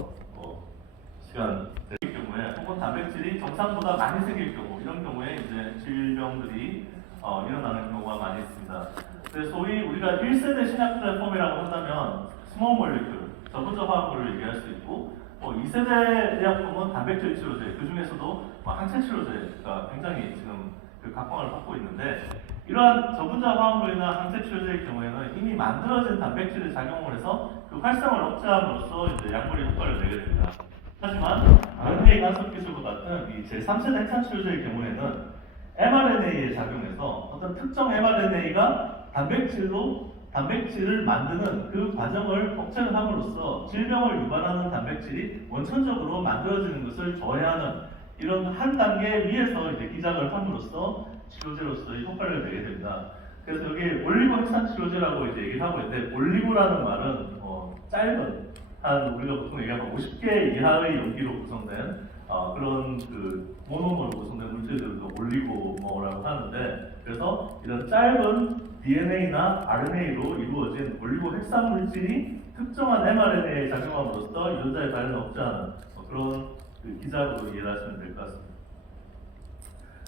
시간 될 경우에, 혹은 단백질이 정상보다 많이 생길 경우, 이런 경우에 이제 질병들이 일어나는 경우가 많이 있습니다. 소위 우리가 1세대 신약 플랫폼이라고 한다면 스몰 몰리큘, 저분자 화합물을 얘기할 수 있고, 2세대 의약품은 단백질 치료제, 그 중에서도 항체 치료제가 굉장히 지금 그 각광을 받고 있는데, 이러한 저분자 화합물이나 항체 치료제의 경우에는 이미 만들어진 단백질을 작용을 해서 그 활성을 억제함으로써 이제 약물의 효과를 내게 됩니다. 하지만 RNA 간섭 기술과 같은 이 제3세대 핵산 치료제의 경우에는 mRNA에 작용해서 어떤 특정 mRNA가 단백질을 만드는 그 과정을 억제를 함으로써 질병을 유발하는 단백질이 원천적으로 만들어지는 것을 저해하는 이런 한 단계 위에서 이제 기작을 함으로써 치료제로서의 효과를 내게 됩니다. 그래서 여기 올리고 핵산 치료제라고 이제 얘기를 하고 있는데, 올리고라는 말은 짧은 한 우리가 보통 얘기하면 50개 이하의 용기로 구성된 그런 그 모노머로 구성된 물질들을 올리고뭐라고 하는데, 그래서 이런 짧은 DNA나 RNA로 이루어진 올리고 핵산 물질이 특정한 mRNA에 작용함으로써 유전자의 발현을 억제하는 그런 그 기작으로 이해를 하시면 될 것 같습니다.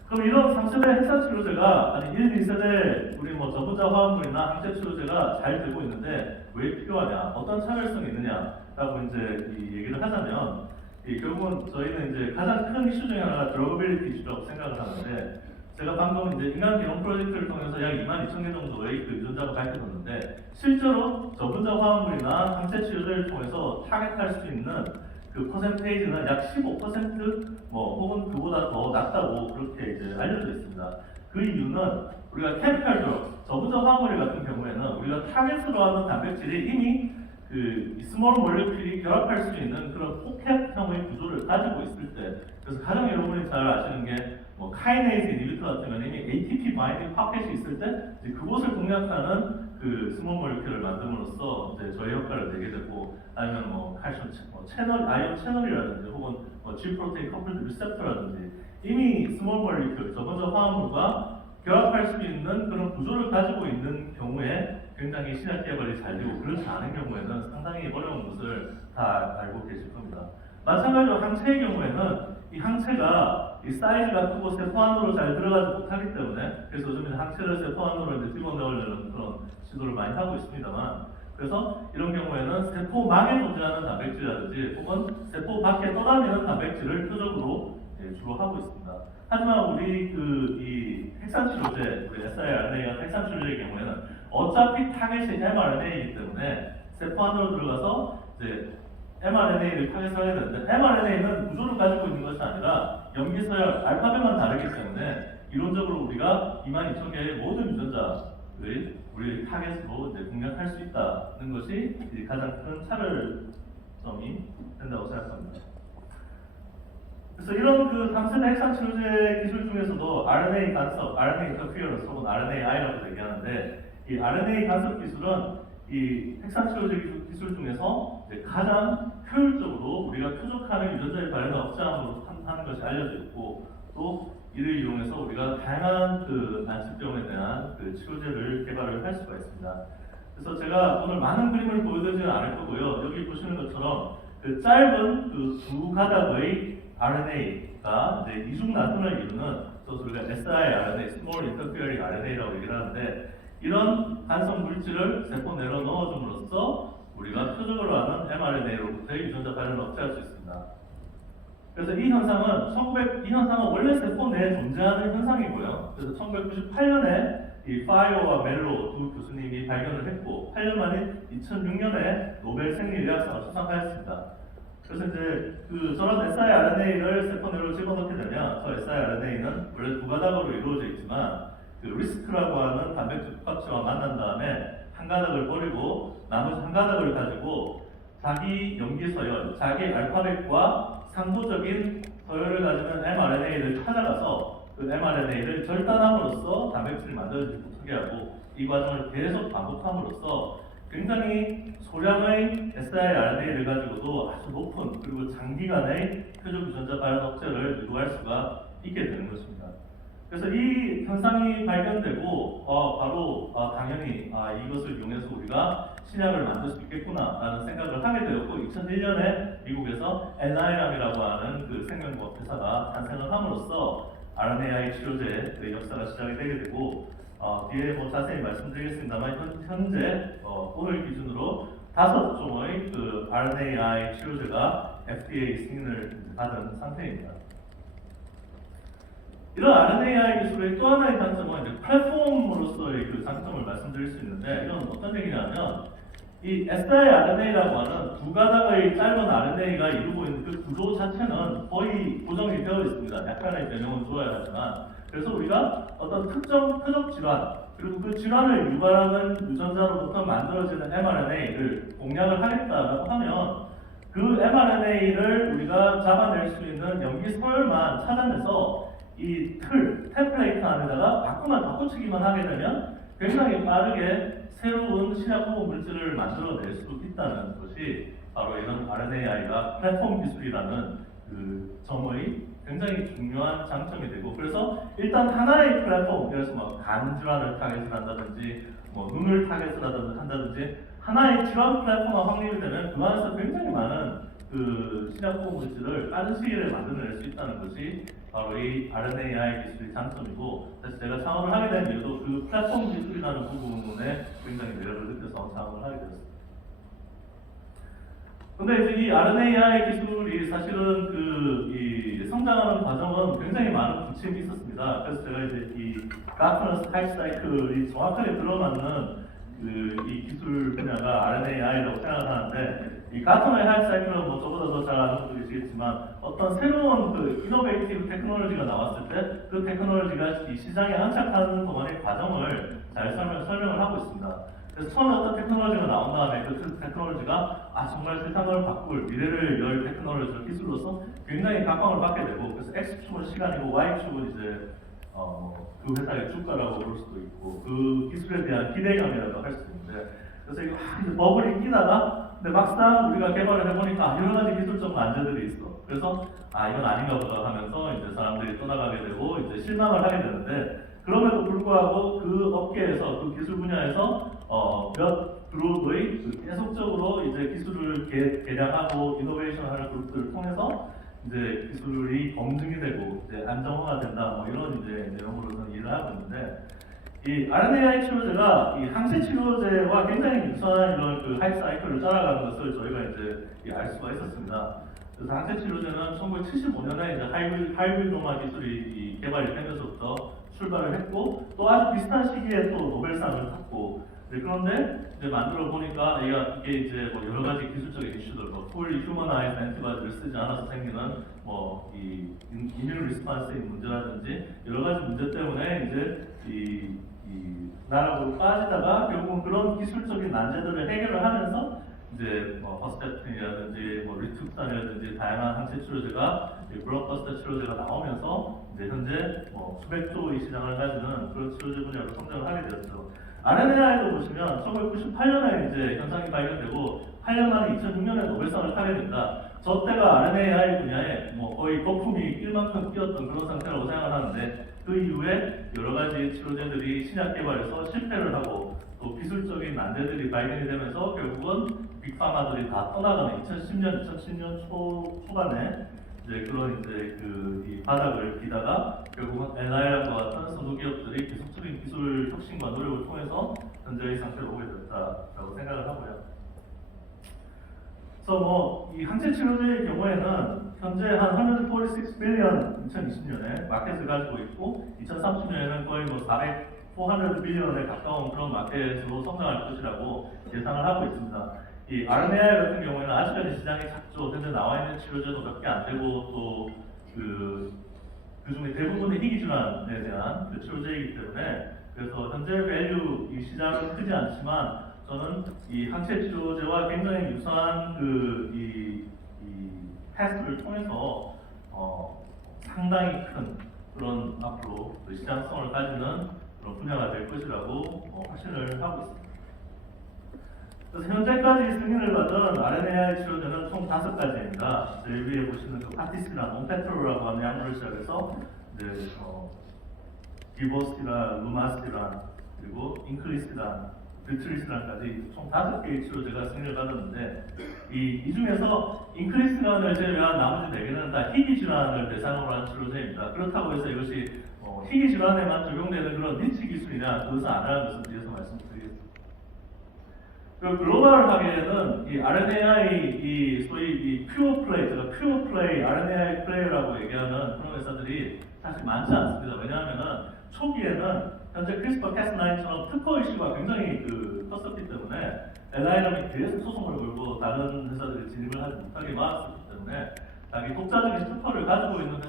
그럼 이런 3세대 핵산 치료제가 아니 1, 2세대 우리 저분자 화합물이나 항체 치료제가 잘 되고 있는데 왜 필요하냐, 어떤 차별성이 있느냐라고 이제 이 얘기를 하자면, 결국은 저희는 이제 가장 큰 이슈 중에 하나가 드러그빌리티 이슈라고 생각을 하는데, 제가 방금 이제 인간 기록 프로젝트를 통해서 약 22,000개 정도의 그 유전자가 밝혀졌는데, 실제로 저분자 화합물이나 항체 치료제를 통해서 타겟할 수 있는 그 퍼센테이지는 약 15% 혹은 그보다 더 낮다고 그렇게 이제 알려져 있습니다. 그 이유는 우리가 케미칼 드럭, 저분자 화합물 같은 경우에는 우리가 타겟으로 하는 단백질이 이미 이 스몰 몰레큘이 결합할 수 있는 그런 포켓형의 구조를 가지고 있을 때, 그래서 가장 여러분이 잘 아시는 게 뭐 카이네이즈 인히비터 같은 경우는 이미 ATP 바인딩 파켓이 있을 때 이제 그곳을 공략하는 그 스몰 몰레큘을 만듦으로써 이제 저희 효과를 내게 되고, 아니면 뭐 칼슘 채널, 아이온 채널이라든지 혹은 뭐 G 프로테인 커플드 리셉터라든지 이미 스몰 몰레큘 저번저 화합물과 결합할 수 있는 그런 구조를 가지고 있는 경우에 굉장히 신약 개발이 잘 되고, 그렇지 않은 경우에는 상당히 어려운 것을 다 알고 계실 겁니다. 마찬가지로 항체의 경우에는 이 항체가 이 사이즈가 크고 세포 안으로 잘 들어가지 못하기 때문에, 그래서 요즘에 항체를 세포 안으로 이제 집어넣으려는 그런 시도를 많이 하고 있습니다만, 그래서 이런 경우에는 세포막에 존재하는 단백질이라든지 혹은 세포 밖에 떠다니는 단백질을 표적으로 주로 하고 있습니다. 하지만 우리 이 핵산치료제, 우리 siRNA와 핵산치료제의 경우에는 어차피 타겟이 mRNA이기 때문에 세포 안으로 들어가서 이제 mRNA를 타겟해야 되는데, mRNA는 구조를 가지고 있는 것이 아니라 염기서열, 알파벳만 다르기 때문에 이론적으로 우리가 22,000개의 모든 유전자를 우리 타겟으로 이제 공략할 수 있다는 것이 가장 큰 차별점이 된다고 생각합니다. 그래서 이런 그 3세대 핵산치료제 기술 중에서도 RNA 간섭, RNA 인터피어런스 혹은 RNAi라고 얘기하는데, 이 RNA 간섭 기술은 이 핵산치료제 기술 중에서 가장 효율적으로 우리가 표적하는 유전자의 발현을 억제함으로 하는 것이 알려져 있고, 또 이를 이용해서 우리가 다양한 그 난치병에 대한 그 치료제를 개발을 할 수가 있습니다. 그래서 제가 오늘 많은 그림을 보여드리지는 않을 거고요. 여기 보시는 것처럼 그 짧은 그 두 가닥의 RNA가 이제 이중 나선을 이루는, 그래서 우리가 siRNA, Small Interfering RNA라고 얘기를 하는데, 이런 간섭 물질을 세포 내로 넣어줌으로써 우리가 표적으로 하는 mRNA로부터의 유전자 발현을 억제할 수 있습니다. 그래서 이 현상은 원래 세포 내에 존재하는 현상이고요. 그래서 1998년에 이 파이오와 멜로 두 교수님이 발견을 했고, 8년 만인 2006년에 노벨 생리의학상을 수상하였습니다. 그래서 이제 저런 siRNA를 세포 내로 집어넣게 되면, 저 siRNA는 원래 두 가닥으로 이루어져 있지만 그 리스크라고 하는 단백질 복합체와 만난 다음에 한 가닥을 버리고 나머지 한 가닥을 가지고 자기 염기서열, 자기 알파벳과 상호적인 서열을 가지는 mRNA를 찾아가서 그 mRNA를 절단함으로써 단백질을 만들어지지 못하게 하고, 이 과정을 계속 반복함으로써 굉장히 소량의 siRNA를 가지고도 아주 높은 그리고 장기간의 표적 유전자 발현 억제를 유도할 수가 있게 되는 것입니다. 그래서 이 현상이 발견되고 바로 당연히 이것을 이용해서 우리가 신약을 만들 수 있겠구나라는 생각을 하게 되었고, 2001년에 미국에서 엔나이람이라고 하는 그 생명과학 회사가 탄생을 함으로써 RNAi 치료제의 역사가 시작이 되게 되고, 뒤에 뭐 자세히 말씀드리겠습니다만 현재 오늘 기준으로 5종의 그 RNAi 치료제가 FDA 승인을 받은 상태입니다. 이런 RNAi 기술의 또 하나의 장점은 이제 플랫폼으로서의 그 장점을 말씀드릴 수 있는데, 이건 어떤 얘기냐면, 이 siRNA라고 하는 두 가닥의 짧은 RNA가 이루고 있는 그 구조 자체는 거의 고정이 되어 있습니다. 약간의 변형은 주어야 하지만, 그래서 우리가 어떤 특정 표적 질환, 그리고 그 질환을 유발하는 유전자로부터 만들어지는 mRNA를 공략을 하겠다라고 하면, 그 mRNA를 우리가 잡아낼 수 있는 염기 서열만 찾아내서 이 템플레이트 안에다가 바꾸치기만 하게 되면 굉장히 빠르게 새로운 신약 호흡 물질을 만들어낼 수 있다는 것이 바로 이런 RNAi가 플랫폼 기술이라는 그 점의 굉장히 중요한 장점이 되고, 그래서 일단 하나의 플랫폼, 그래서 뭐 간 질환을 타겟을 한다든지 뭐 눈을 타겟을 한다든지 하나의 질환 플랫폼화 확립이 되면 그 안에서 굉장히 많은 그 신약 호흡 물질을 빠른 시기에 만들어낼 수 있다는 것이 바로 이 RNAi 기술의 장점이고, 그래서 제가 창업을 하게 된 이유도 그 플랫폼 기술이라는 부분에 굉장히 매력을 느껴서 창업을 하게 되었습니다. 근데 이제 이 RNAi 기술이 사실은 이 성장하는 과정은 굉장히 많은 부침이 있었습니다. 그래서 제가 이제 이 가트너스 하이프 사이클이 정확하게 들어맞는 이 기술 분야가 RNAi라고 생각하는데, 이 가트너의 하이프 사이클은 뭐 저보다 더 잘 아는 분도 계시겠지만, 어떤 새로운 그 이노베이티브 테크놀로지가 나왔을 때 그 테크놀로지가 이 시장에 안착하는 동안의 과정을 잘 설명을 하고 있습니다. 그래서 처음에 어떤 테크놀로지가 나온 다음에 그 테크놀로지가 정말 세상을 바꿀 미래를 열 테크놀로지로 기술로서 굉장히 각광을 받게 되고, 그래서 X축은 시간이고 Y축은 이제 그 회사의 주가라고 부를 수도 있고 그 기술에 대한 기대감이라고 할 수 있는데, 그래서 이거 이제 버블이 끼다가 근데 막상 우리가 개발을 해보니까 여러 가지 기술적 난제들이 있어. 그래서 이건 아닌가 보다 하면서 이제 사람들이 떠나가게 되고 이제 실망을 하게 되는데, 그럼에도 불구하고 그 업계에서 그 기술 분야에서 몇 그룹의 계속적으로 이제 기술을 개량하고 이노베이션하는 그룹들을 통해서 이제 기술이 검증이 되고 이제 안정화가 된다, 뭐 이런 이제 내용으로 저는 일을 하고 있는데, 이 RNAi 치료제가 이 항체 치료제와 굉장히 유사한 이런 그 하이프 사이클을 따라가는 것을 저희가 이제 알 수가 있었습니다. 그래서 항체 치료제는 1975년에 이제 하이브리도마 기술이 개발이 되면서부터 출발을 했고, 또 아주 비슷한 시기에 또 노벨상을 탔고, 그런데 이제 만들어 보니까 이게 이제 뭐 여러 가지 기술적인 이슈들, 뭐 fully humanized antibodies를 쓰지 않아서 생기는 뭐 이 immune response의 문제라든지 여러 가지 문제 때문에 이제 이 나락으로 빠지다가 결국은 그런 기술적인 난제들을 해결을 하면서 이제 뭐 허스테틴이라든지 뭐 리투산이라든지 다양한 항체 치료제가 블록버스터 치료제가 나오면서 이제 현재 뭐 수백 조의 시장을 가지는 그런 치료제 분야로 성장을 하게 되었죠. RNAI도 보시면 1998년에 이제 현상이 발견되고 8년 만에 2006년에 노벨상을 타게 된다. 저 때가 RNAI 분야에 뭐 거의 거품이 낄 만큼 끼었던 그런 상태라고 생각을 하는데, 그 이후에 여러 가지 치료제들이 신약 개발에서 실패를 하고 또 기술적인 난제들이 발견이 되면서 결국은 빅파마들이 다 떠나가는 2010년 초반에 이제 그런 이제 이 바닥을 기다가 결국은 엘라이랑과 같은 선도 기업들이 계속적인 기술 혁신과 노력을 통해서 현재의 상태로 오게 됐다라고 생각을 하고요. 그래서 뭐 이 항체 치료제의 경우에는 현재 한 146 빌리언 2020년에 마켓을 가지고 있고 2030년에는 거의 뭐 400 빌리언에 가까운 그런 마켓으로 성장할 것이라고 예상을 하고 있습니다. 이 RNAi 같은 경우에는 아직까지 시장이 작죠. 현재 나와 있는 치료제도 몇 개 안 되고 또 그 중에 대부분의 희귀 질환에 대한 그 치료제이기 때문에, 그래서 현재 밸류 이 시장은 크지 않지만 저는 이 항체 치료제와 굉장히 유사한 이 패스를 통해서 상당히 큰 그런 앞으로 그 시장성을 가지는 그런 분야가 될 것이라고 확신을 하고 있습니다. 그래서 현재까지 승인을 받은 RNAi 치료제는 총 5가지입니다. 제 위에 보시는 그 파티시란, 온페트로라고 하는 약물을 시작해서 이제 디보스티란, 루마스티란, 그리고 인클리스란, 뷰트리스란까지 총 5개의 치료제가 승인을 받았는데, 이 중에서 인클리스란을 제외한 나머지 4개는 다 희귀 질환을 대상으로 한 치료제입니다. 그렇다고 해서 이것이 희귀 질환에만 적용되는 그런 니치 기술이냐, 그것은 아니라는 것을 뒤에서 말씀드리겠습니다. 그리고 글로벌하게는 이 RNAi 소위 이 퓨어 플레이, 제가 퓨어 플레이, RNAi 플레이라고 얘기하는 그런 회사들이 사실 많지 않습니다. 왜냐하면은 초기에는 현재 크리스퍼 캐스9처럼 특허 이슈가 굉장히 컸었기 때문에 엘라이럼이 계속 소송을 걸고 다른 회사들이 진입을 하지 못하게 막았었기 때문에 자기 독자적인 특허를 가지고 있는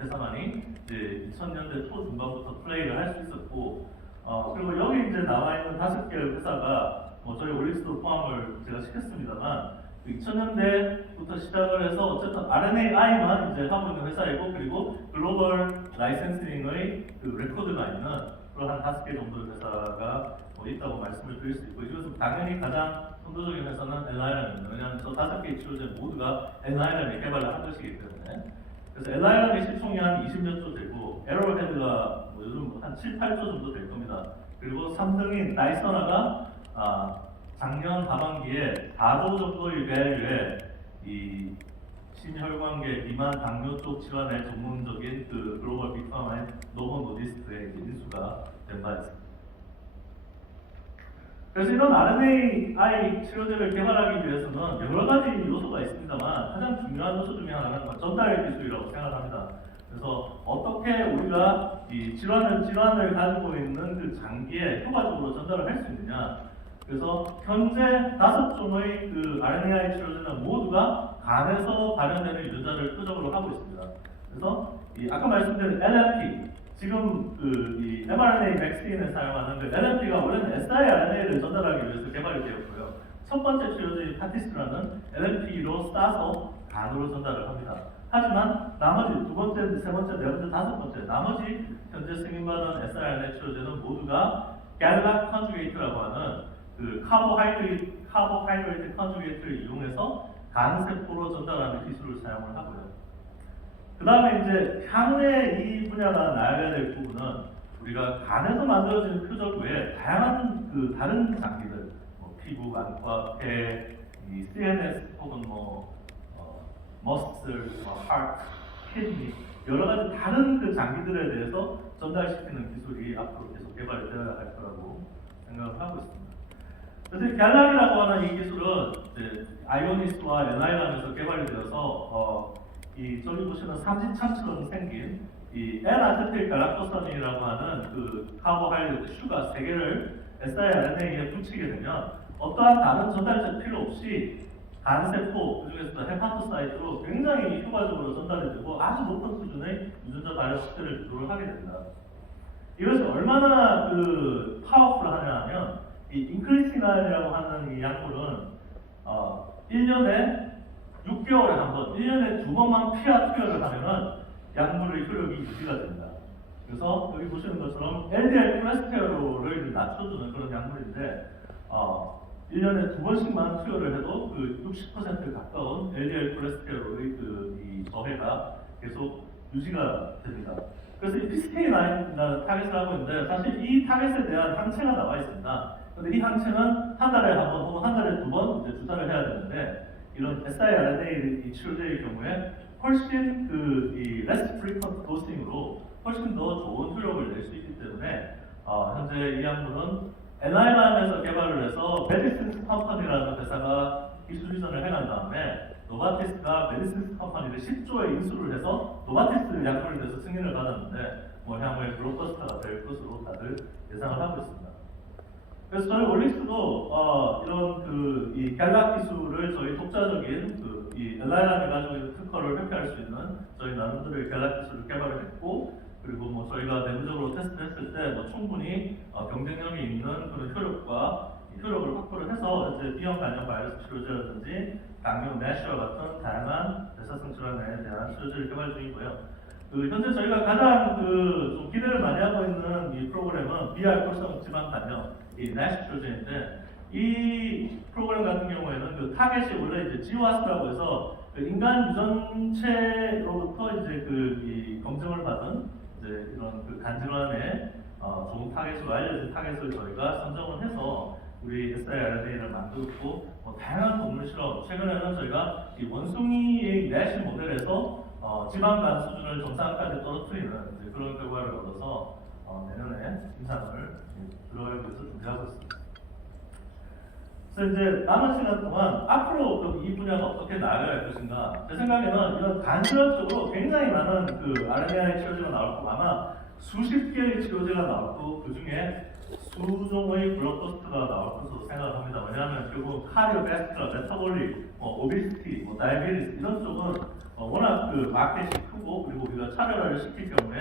회사만이 이제 2000년대 초 중반부터 플레이를 할 수 있었고, 그리고 여기 이제 나와 있는 5개의 회사가 저희 올릭스도 포함을 제가 시켰습니다만 2000년대부터 시작을 해서 어쨌든 RNAi만 이제 하고 있는 회사이고, 그리고 글로벌 라이센싱의 그 레코드가 있는 그런 한 5개 정도의 회사가 있다고 말씀을 드릴 수 있고, 이것은 당연히 가장 선도적인 회사는 엘라이럼입니다. 왜냐하면 저 5개의 치료제 모두가 엘라이럼이 개발을 한 것이기 때문에. 그래서 엘라이럼의 시총이 한 20몇 조 되고, 에러헤드가 요즘 한 7, 8조 정도 될 겁니다. 그리고 3등인 다이서나가 작년 하반기에 4조 정도의 밸류에 이 심혈관계 비만 당뇨 쪽 질환의 전문적인 그 글로벌 빅파마의 노보 노디스트에 인수가 된 바 있습니다. 그래서 이런 RNAi 치료제를 개발하기 위해서는 여러 가지 요소가 있습니다만 가장 중요한 요소 중에 하나는 전달 기술이라고 생각합니다. 그래서 어떻게 우리가 이 질환을 가지고 있는 그 장기에 효과적으로 전달을 할 수 있느냐. 그래서 현재 5종의 그 RNAi 치료제는 모두가 간에서 발현되는 유전자를 표적으로 하고 있습니다. 그래서 아까 말씀드린 LFP, 지금 이 mRNA 백신에 사용하는 그 LNP가 원래는 siRNA를 전달하기 위해서 개발이 되었고요. 첫 번째 치료제인 파티스라는 LNP로 싸서 간으로 전달을 합니다. 하지만 나머지 두 번째, 세 번째, 네 번째, 다섯 번째 나머지 현재 승인받은 siRNA 치료제는 모두가 갤락 컨주게이트라고 하는 그 카보하이드레이트 컨주게이트를 이용해서 간 세포로 전달하는 기술을 사용을 하고요. 그 다음에 이제 향후에 이 분야가 나아가야 될 부분은 우리가 간에서 만들어지는 표적 외에 다양한 그 다른 장기들, 뭐 피부, 안과, 폐, 이 CNS 혹은 머슬, 하트, 키드니 여러 가지 다른 그 장기들에 대해서 전달시키는 기술이 앞으로 계속 개발이 되어야 할 거라고 생각을 하고 있습니다. 그래서 갤락이라고 하는 이 기술은 이제 아이오니스와 엔라이람에서 개발이 되어서 이 저기 보시는 삼지창처럼 생긴 이 N-아세틸 갈락토산이라고 하는 그 카보하이드레이트 슈가 3개를 siRNA에 붙이게 되면 어떠한 다른 전달제 필요 없이 간세포, 그중에서도 헤파토사이트로 굉장히 효과적으로 전달이 되고 아주 높은 수준의 유전자 발현 수치를 유도를 하게 됩니다. 이것이 얼마나 그 파워풀하냐 하면 이 인크리시나이라고 하는 이 약물은 1년에 6개월에 한 번, 1년에 2번만 피하 투여를 하면은 약물의 효력이 유지가 됩니다. 그래서 여기 보시는 것처럼 LDL 콜레스테롤을 낮춰주는 그런 약물인데 1년에 2번씩만 투여를 해도 그 60% 가까운 LDL 콜레스테롤의 이 저해가 계속 유지가 됩니다. 그래서 이 PCSK9이라는 타겟을 하고 있는데 사실 이 타겟에 대한 항체가 나와 있습니다. 그런데 이 항체는 한 달에 한 번 혹은 한 달에 2번 이제 주사를 해야 되는데 이런 siRNA 이 치료제의 경우에 훨씬 이 less frequent dosing으로 훨씬 더 좋은 효력을 낼 수 있기 때문에 현재 이 약물은 엔라이람에서 개발을 해서 메디신스 컴퍼니라는 회사가 기술 이전을 해간 다음에 노바티스가 메디신스 컴퍼니를 10조에 인수를 해서 노바티스 약물에 대해서 승인을 받았는데 향후에 블록버스터가 될 것으로 다들 예상을 하고 있습니다. 그래서 저희 올릭스도 이런 이 갤락 기술을 저희 독자적인 이 엔라이람이 가지고 있는 특허를 회피할 수 있는 저희 나름대로의 갤락 기술을 개발해냈고 그리고 저희가 내부적으로 테스트했을 때 충분히 경쟁력이 있는 그런 효력을 확보를 해서 이제 B형 간염 바이러스 치료제라든지 당뇨, 내시와 같은 다양한 대사성 질환에 대한 치료제를 개발 중이고요. 현재 저희가 가장 좀 기대를 많이 하고 있는 이 프로그램은 비알코올성 지방 간염, 이 내시 치료제인데 이 프로그램 같은 경우에는 타겟이 원래 이제 GWAS라고 해서 인간 유전체로부터 이제 이 검증을 받은 이제 이런 간질환에 좋은 타겟으로 알려진 타겟을 저희가 선정을 해서 우리 siRNA를 만들고 다양한 동물 실험, 최근에는 저희가 이 원숭이의 내시 모델에서 지방간 수준을 정상까지 떨어뜨리는 이제 그런 결과를 얻어서 내년에 임상을 들어가기 위해서 준비하고 있습니다. 그래서 이제 남은 시간 동안 앞으로 이 분야가 어떻게 나아갈 것인가, 제 생각에는 이런 간질환 쪽으로 굉장히 많은 RNAi 치료제가 나올 거고 아마 수십 개의 치료제가 나올 거고 그 중에 수종의 블록버스터가 나올 것으로 생각합니다. 왜냐하면 결국 카디오베스크라, 메타볼릭, 오비시티, 다이아베티스 이런 쪽은 워낙 마켓이 크고 그리고 우리가 차별화를 시킬 경우에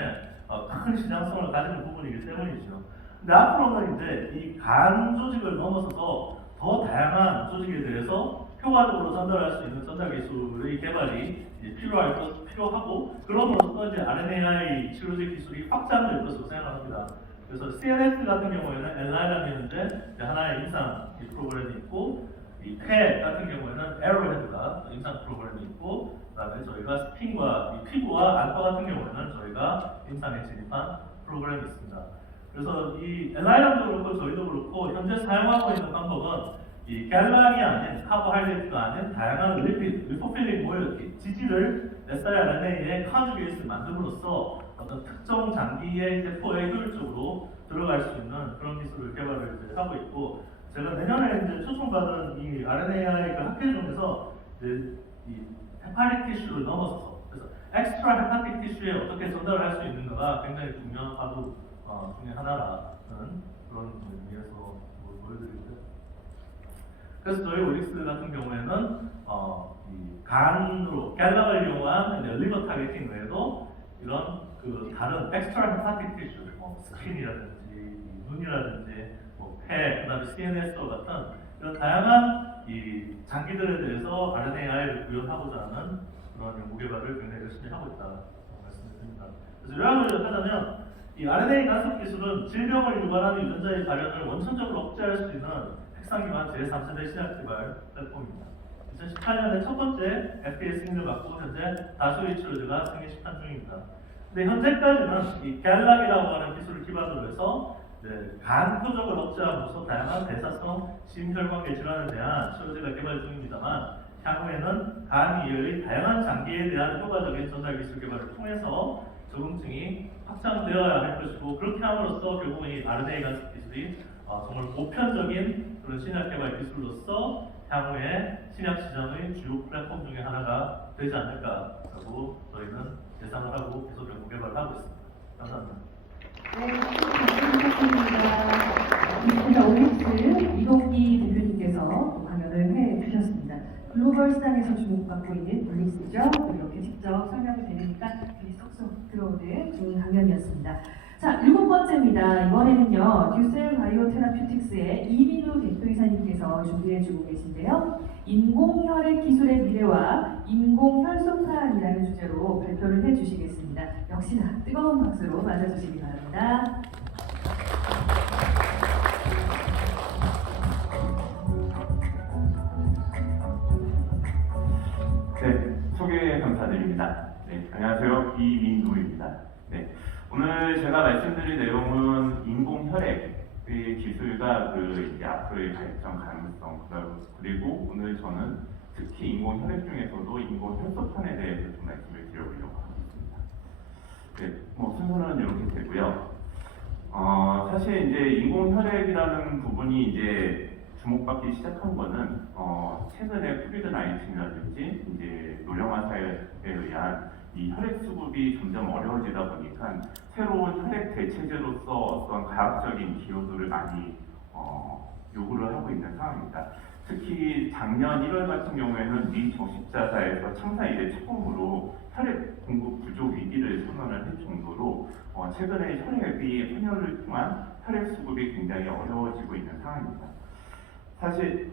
큰 시장성을 가지는 부분이기 때문이죠. 근데 앞으로는 이제 이 간 조직을 넘어서서 더 다양한 조직에 대해서 효과적으로 전달할 수 있는 전달 기술의 개발이 필요하고 그럼으로써 이제 RNAi 치료제 기술이 확장될 것으로 생각합니다. 그래서 CNS 같은 경우에는 엔라이람이 있는데 하나의 임상 프로그램이 있고 이 폐 같은 경우에는 에로헤드가 임상 프로그램이 있고 그다음에 저희가 스킨과 이 피부와 안과 같은 경우에는 저희가 임상에 진입한 프로그램이 있습니다. 그래서 이 엔라이람도 그렇고 저희도 그렇고 현재 사용하고 있는 방법은 이 갤락이 아닌 카보하이드레이트가 아닌 다양한 리포필릭 모이어티 지질을 siRNA에 컨주게이트를 만듦으로써 어떤 특정 장기의 세포에 효율적으로 들어갈 수 있는 그런 기술을 개발을 이제 하고 있고 제가 내년에 이제 초청받은 이 RNAi 학회 중에서 이제 이 헤파틱 티슈를 넘어서서 그래서 엑스트라 헤파틱 티슈에 어떻게 전달을 할 수 있는가가 굉장히 중요한 과도 중에 하나라는 그런 의미에서 보여드리고요. 그래서 저희 오릭스 같은 경우에는 이 간으로 갤락을 이용한 리버 타겟팅 외에도 이런 그 다른 엑스트라 헤파틱 티슈, 뭐 스킨이라든지 눈이라든지 뭐 폐, 그다음에 CNS와 같은 이런 다양한 이 장기들에 대해서 RNA를 구현하고자 하는 그런 연구 개발을 굉장히 열심히 하고 있다 말씀드립니다. 그래서 요약을 하자면 이 RNA 간섭 기술은 질병을 유발하는 유전자의 발현을 원천적으로 억제할 수 있는 핵상 기반 제3세대 신약 개발 플랫폼입니다. 2018년에 첫 번째 FDA 승인을 받고 현재 다수의 치료제가 승인 시판 중입니다. 근데 현재까지는 이 갤락이라고 하는 기술을 기반으로 해서 간 표적을 억제하면서 다양한 대사성 심혈관계 질환에 대한 치료제가 개발 중입니다만 향후에는 간 이외의 다양한 장기에 대한 효과적인 전달 기술 개발을 통해서 적응증이 확장되어야 할 것이고 그렇게 함으로써 결국은 이 RNA 간섭 기술이 정말 보편적인 그런 신약 개발 기술로서 향후에 신약 시장의 주요 플랫폼 중에 하나가 되지 않을까라고 저희는 예상을 하고 계속 연구 개발을 하고 있습니다. 감사합니다. 네, 감사합니다. 오릭스 이동기 대표님께서 강연을 해주셨습니다. 글로벌 시장에서 주목받고 있는 올릭스죠. 이렇게 직접 설명이 되니까 귀에 쏙쏙 들어오는 좋은 강연이었습니다. 자, 7번째입니다. 이번에는요, 듀셀 바이오 테라퓨틱스의 이민우 대표이사님께서 준비해주고 계신데요. 인공혈액 기술의 미래와 인공혈소탄이라는 주제로 발표를 해주시겠습니다. 역시나 뜨거운 박수로 맞아주시기 바랍니다. 네, 소개 감사드립니다. 네, 안녕하세요. 이민우입니다. 네, 오늘 제가 말씀드릴 내용은 인공혈액의 기술과 이제 앞으로의 발전 가능성, 그리고 오늘 저는 특히 인공혈액 중에서도 인공혈소탄에 대해서 좀 말씀을 드려보려고 하고 있습니다. 네, 순서는 이렇게 되고요. 사실 이제 인공혈액이라는 부분이 이제 주목받기 시작한 거는 최근에 코비드-19이라든지 이제 노령화 사회에 의한 이 혈액 수급이 점점 어려워지다 보니까 새로운 혈액 대체제로서 어떤 과학적인 기여도를 많이 요구를 하고 있는 상황입니다. 특히 작년 1월 같은 경우에는 미 정신자사에서 창사 이래 처음으로 혈액 공급 부족 위기를 선언을 할 정도로 최근에 혈액이 헌혈을 통한 혈액 수급이 굉장히 어려워지고 있는 상황입니다. 사실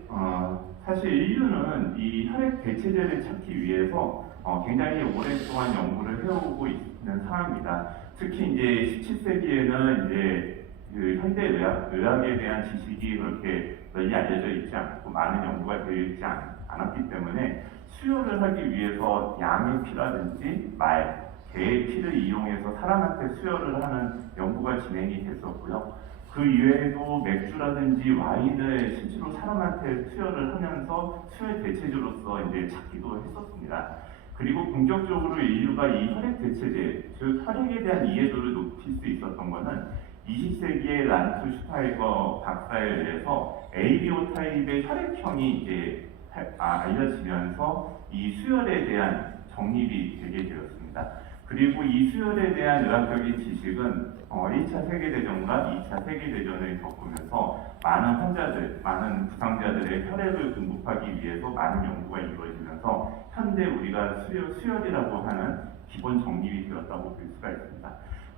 인류는 이 혈액 대체제를 찾기 위해서 굉장히 오랫동안 연구를 해오고 있는 상황입니다. 특히 이제 17세기에는 이제 그 현대 의학에 대한 지식이 그렇게 널리 알려져 있지 않고 많은 연구가 되어 있지 않았기 때문에 수혈을 하기 위해서 양의 피라든지 말, 개의 피를 이용해서 사람한테 수혈을 하는 연구가 진행이 됐었고요. 그 이외에도 맥주라든지 와인을 실제로 사람한테 수혈을 하면서 수혈 대체제로서 이제 찾기도 했었습니다. 그리고 본격적으로 인류가 이 혈액 대체제, 즉 혈액에 대한 이해도를 높일 수 있었던 것은 20세기의 란트 슈타이거 박사에 의해서 ABO 타입의 혈액형이 이제 알려지면서 이 수혈에 대한 정립이 되게 되었습니다. 그리고 이 수혈에 대한 의학적인 지식은 1차 세계대전과 2차 세계대전을 겪으면서 많은 환자들, 많은 부상자들의 혈액을 공급하기 위해서 많은 연구가 이루어지면서 현재 우리가 수혈이라고 하는 기본 정립이 되었다고 볼 수가 있습니다.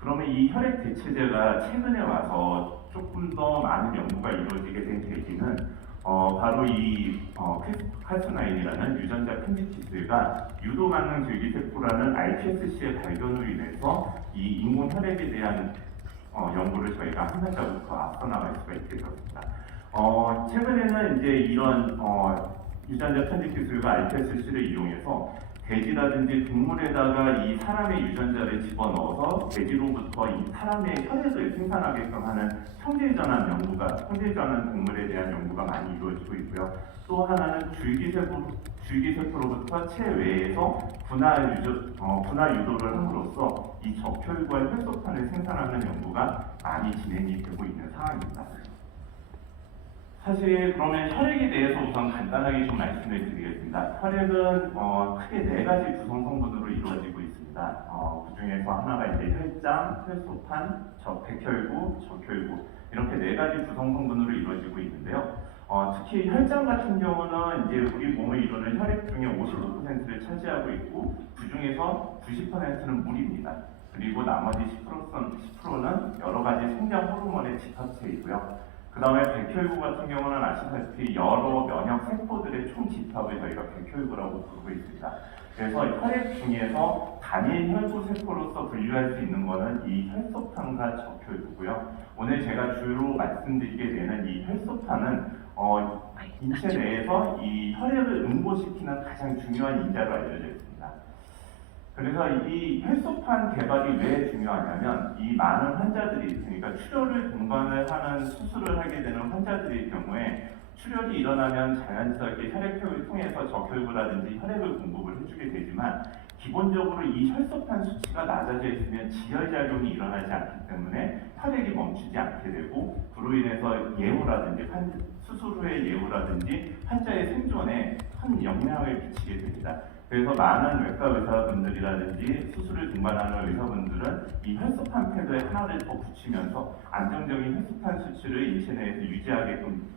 그러면 이 혈액 대체제가 최근에 와서 조금 더 많은 연구가 이루어지게 된 계기는 바로 이 CRISPR-Cas9이라는 유전자 편집 기술과 유도만능 줄기세포라는 iPSC의 발견으로 인해서 이 인공 혈액에 대한 연구를 저희가 한 발자국 더 앞서 나갈 수가 있게 되었습니다. 최근에는 이제 이런 유전자 편집 기술과 iPSC를 이용해서 돼지라든지 동물에다가 이 사람의 유전자를 집어넣어서 돼지로부터 이 사람의 혈액을 생산하게끔 하는 형질전환 동물에 대한 연구가 많이 이루어지고 있고요. 또 하나는 줄기세포로부터 체외에서 분할 유도를 함으로써 이 적혈과 혈소탄을 생산하는 연구가 많이 진행이 되고 있는 상황입니다. 사실 그러면 혈액에 대해서 우선 간단하게 좀 말씀을 드리겠습니다. 혈액은 크게 4가지 구성 성분으로 이루어지고 있습니다. 그 중에서 하나가 이제 혈장, 혈소탄, 백혈구, 적혈구 이렇게 4가지 구성 성분으로 이루어지고 있는데요. 특히 혈장 같은 경우는 이제 우리 몸을 이루는 혈액 중에 55%를 차지하고 있고 그 중에서 90%는 물입니다. 그리고 나머지 10%는 여러 가지 생장 호르몬의 집합체이고요. 그 다음에 백혈구 같은 경우는 아시다시피 여러 면역 세포들의 총 집합을 저희가 백혈구라고 부르고 있습니다. 그래서 혈액 중에서 단일 혈구 세포로서 분류할 수 있는 것은 이 혈소판과 적혈구고요. 오늘 제가 주로 말씀드리게 되는 이 혈소판은 인체 내에서 이 혈액을 응고시키는 가장 중요한 인자로 알려져 있습니다. 그래서 이 혈소판 개발이 왜 중요하냐면 이 많은 환자들이 그러니까 출혈을 동반을 하는 수술을 하게 되는 환자들의 경우에 출혈이 일어나면 자연스럽게 혈액형을 통해서 적혈구라든지 혈액을 공급을 해주게 되지만 기본적으로 이 혈소판 수치가 낮아져 있으면 지혈작용이 일어나지 않기 때문에 혈액이 멈추지 않게 되고 그로 인해서 예후라든지 수술 후의 예후라든지 환자의 생존에 큰 영향을 미치게 됩니다. 그래서 많은 외과 의사분들이라든지 수술을 동반하는 의사분들은 이 혈소판 패드에 하나를 더 붙이면서 안정적인 혈소판 수치를 인체 내에서 유지하게끔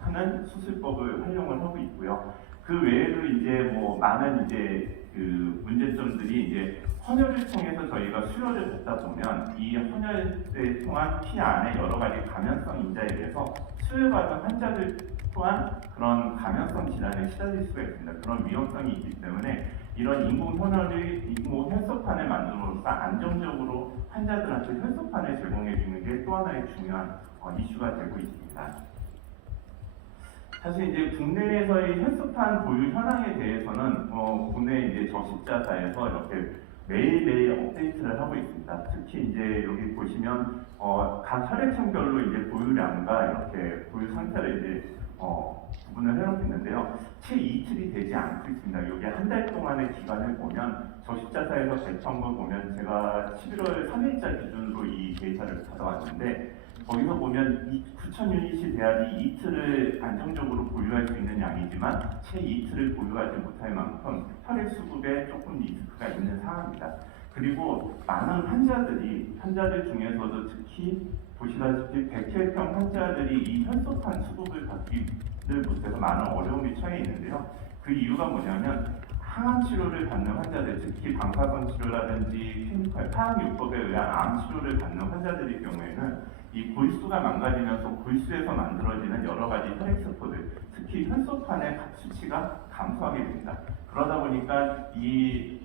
하는 수술법을 활용을 하고 있고요. 그 외에도 이제 뭐 많은 이제 그 문제점들이 이제 헌혈을 통해서 저희가 수혈을 받다 보면 이 헌혈을 통한 피 안에 여러 가지 감염성 인자에 대해서 수혈받은 환자들 또한 그런 감염성 질환에 시달릴 수가 있습니다. 그런 위험성이 있기 때문에 이런 인공 혈소판을 만듦으로써 안정적으로 환자들한테 혈소판을 제공해 주는 게 또 하나의 중요한 이슈가 되고 있습니다. 사실 이제 국내에서의 혈소판 보유 현황에 대해서는 국내 이제 적십자사에서 이렇게 매일매일 업데이트를 하고 있습니다. 특히 이제 여기 보시면 각 혈액형별로 이제 보유량과 이렇게 보유 상태를 이제 구분을 해놓고 있는데요. 채 이틀이 되지 않고 있습니다. 여기 한 달 동안의 기간을 보면 적십자사에서 발표한 걸 보면 제가 11월 3일자 기준으로 이 데이터를 받아왔는데 거기서 보면 9,000 유닛이 돼야지 이틀을 안정적으로 보유할 수 있는 양이지만 채 이틀을 보유하지 못할 만큼 혈액 수급에 조금 리스크가 있는 상황입니다. 그리고 많은 환자들 중에서도 특히 보시다시피 백혈병 환자들이 이 혈소판 수급을 받기를 못해서 많은 어려움이 처해 있는데요. 그 이유가 뭐냐면 항암 치료를 받는 환자들, 특히 방사선 치료라든지 케미컬 화학요법에 의한 암 치료를 받는 환자들의 경우에는 이 골수가 망가지면서 골수에서 만들어지는 여러 가지 혈액세포들, 특히 혈소판의 수치가 감소하게 됩니다. 그러다 보니까 이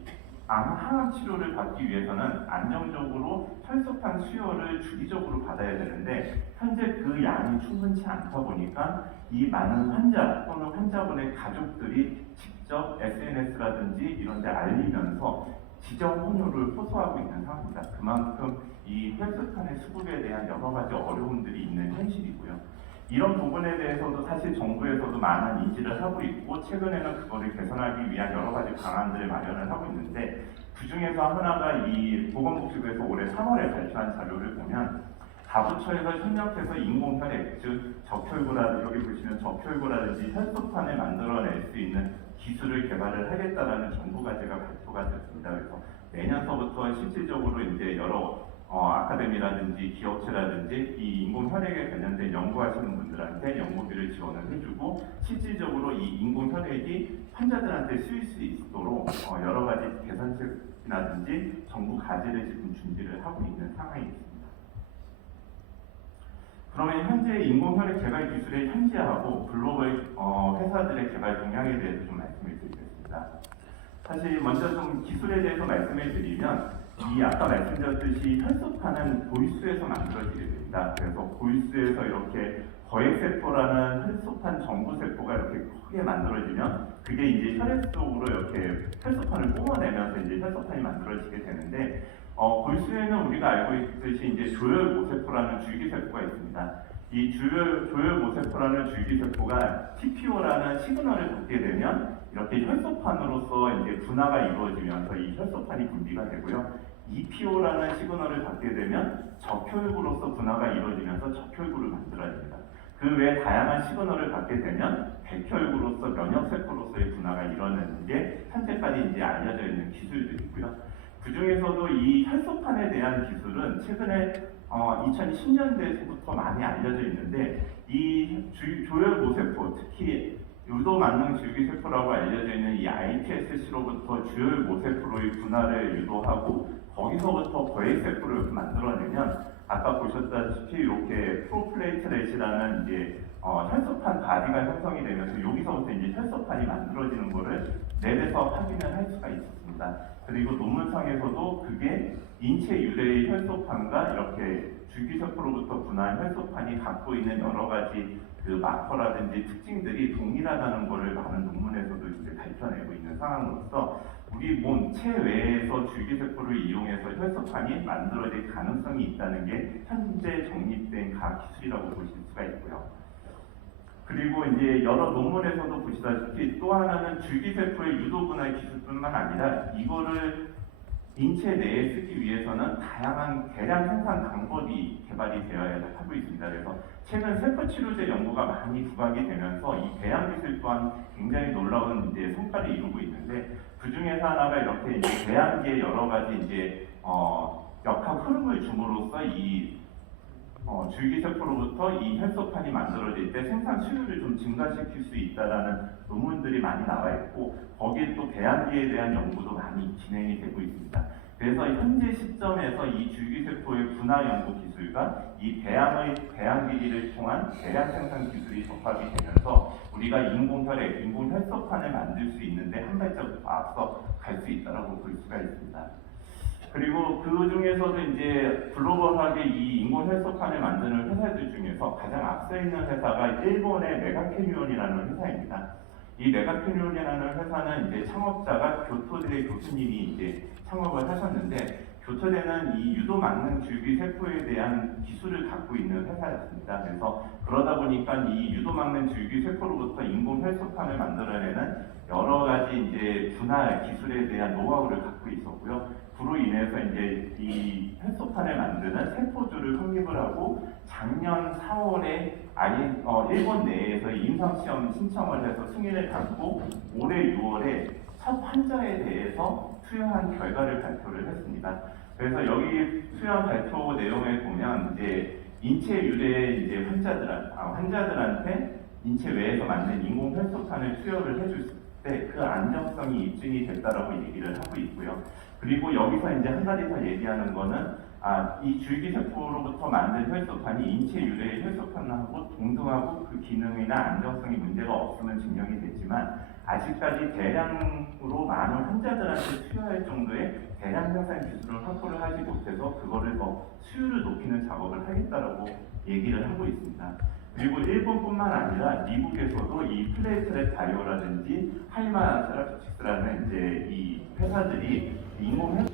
항암 치료를 받기 위해서는 안정적으로 혈소판 수요를 주기적으로 받아야 되는데 현재 그 양이 충분치 않다 보니까 이 많은 환자 또는 환자분의 가족들이 직접 SNS라든지 이런 데 알리면서 지정 혼혈을 호소하고 있는 상황입니다. 그만큼 이 혈소판의 수급에 대한 여러 가지 어려움들이 있는 현실이고요. 이런 부분에 대해서도 사실 정부에서도 많은 인지를 하고 있고 최근에는 그거를 개선하기 위한 여러 가지 방안들을 마련을 하고 있는데 그 중에서 하나가 이 보건복지부에서 올해 3월에 발표한 자료를 보면 가부처에서 협력해서 인공혈액, 즉 적혈구라든지 여기 보시면 적혈구라든지 혈소판을 만들어낼 수 있는 기술을 개발을 하겠다라는 정부 과제가 발표가 됐습니다. 그래서 내년서부터 실질적으로 이제 여러 아카데미라든지 기업체라든지 이 인공혈액에 관련된 연구하시는 분들한테 연구비를 지원을 해주고 실질적으로 이 인공혈액이 환자들한테 쓰일 수 있도록 여러 가지 개선책이라든지 정부 과제를 지금 준비를 하고 있는 상황이 있습니다. 그러면 현재 인공혈액 개발 기술의 현지화하고 글로벌 회사들의 개발 동향에 대해서 좀 말씀을 드리겠습니다. 사실 먼저 좀 기술에 대해서 말씀을 드리면 이 아까 말씀드렸듯이 혈소판은 골수에서 만들어지게 됩니다. 그래서 골수에서 이렇게 거액세포라는 혈소판 정부세포가 이렇게 크게 만들어지면 그게 이제 혈액 속으로 이렇게 혈소판을 뿜어내면서 이제 혈소판이 만들어지게 되는데 골수에는 우리가 알고 있듯이 이제 조혈모세포라는 줄기세포가 있습니다. 이 조혈모세포라는 줄기세포가 TPO라는 시그널을 받게 되면 이렇게 혈소판으로서 이제 분화가 이루어지면서 이 혈소판이 분비가 되고요. EPO라는 시그널을 받게 되면 적혈구로서 분화가 이루어지면서 적혈구를 만들어냅니다. 그 외에 다양한 시그널을 받게 되면 백혈구로서 면역세포로서의 분화가 일어나는 게 현재까지 이제 알려져 있는 기술들이고요. 그 중에서도 이 혈소판에 대한 기술은 최근에 2010년대부터 많이 알려져 있는데 이 조혈모세포, 특히 유도만능 줄기세포라고 알려져 있는 이 iPSC로부터 주혈모세포로의 분화를 유도하고 거기서부터 거액세포를 만들어내면 아까 보셨다시피 이렇게 프로플레이트렛이라는 이제 혈소판 바디가 형성이 되면서 여기서부터 이제 혈소판이 만들어지는 거를 랩에서 확인을 할 수가 있었습니다. 그리고 논문상에서도 그게 인체 유래의 혈소판과 이렇게 줄기세포로부터 분화한 혈소판이 갖고 있는 여러 가지 그 마커라든지 특징들이 동일하다는 것을 많은 논문에서도 이제 밝혀내고 있는 상황으로서 우리 몸 체외에서 줄기세포를 이용해서 혈소판이 만들어질 가능성이 있다는 게 현재 정립된 과학 기술이라고 보실 수가 있고요. 그리고 이제 여러 논문에서도 보시다시피 또 하나는 줄기세포의 유도분할 기술뿐만 아니라 이거를 인체 내에 쓰기 위해서는 다양한 대량 생산 방법이 개발이 되어야 하고 있습니다. 그래서 최근 세포 치료제 연구가 많이 부각이 되면서 이 배양 기술 또한 굉장히 놀라운 이제 성과를 이루고 있는데 그 중에서 하나가 이렇게 이제 배양기의 여러 가지 이제 역학 흐름을 줌으로써 이 줄기세포로부터 이 혈소판이 만들어질 때 생산 수율을 좀 증가시킬 수 있다라는 논문들이 많이 나와 있고 거기에 또 배양기에 대한 연구도 많이 진행이 되고 있습니다. 그래서 현재 시점에서 이 줄기세포의 분화 연구 기술과 이 배양기를 통한 대량 생산 기술이 접합이 되면서 우리가 인공혈액, 인공혈소판을 만들 수 있는데 한 발짝 더 앞서 갈 수 있다고 볼 수가 있습니다. 그리고 그 중에서도 이제 글로벌하게 이 인공혈소판을 만드는 회사들 중에서 가장 앞서 있는 회사가 일본의 메가캐니온이라는 회사입니다. 이 메가캐니온이라는 회사는 이제 창업자가 교토대 교수님이 이제 창업을 하셨는데 교토대는 이 유도 막는 줄기 세포에 대한 기술을 갖고 있는 회사였습니다. 그래서 그러다 보니까 이 유도 막는 줄기 세포로부터 인공혈소판을 만들어내는 여러 가지 이제 분할 기술에 대한 노하우를 갖고 있었고요. 그로 인해서 이제 이 혈소판을 만드는 세포주를 확립을 하고 작년 4월에 일본 내에서 임상시험 신청을 해서 승인을 받고 올해 6월에 첫 환자에 대해서 투여한 결과를 발표를 했습니다. 그래서 여기 투여 발표 내용에 보면 이제 인체 유래 이제 환자들한테 인체 외에서 만든 인공 혈소판을 투여를 해줄 때 그 안정성이 입증이 됐다라고 얘기를 하고 있고요. 그리고 여기서 이제 한 가지 더 얘기하는 거는 이 줄기세포로부터 만든 혈소판이 인체 유래의 혈소판하고 동등하고 그 기능이나 안정성이 문제가 없으면 증명이 됐지만 아직까지 대량으로 많은 환자들한테 투여할 정도의 대량 생산 기술을 확보를 하지 못해서 그거를 더 수율을 높이는 작업을 하겠다라고 얘기를 하고 있습니다. 그리고 일본뿐만 아니라 미국에서도 이 플레이트렛 바이오라든지 하이마 세라피틱스라는 이제 이 회사들이 인공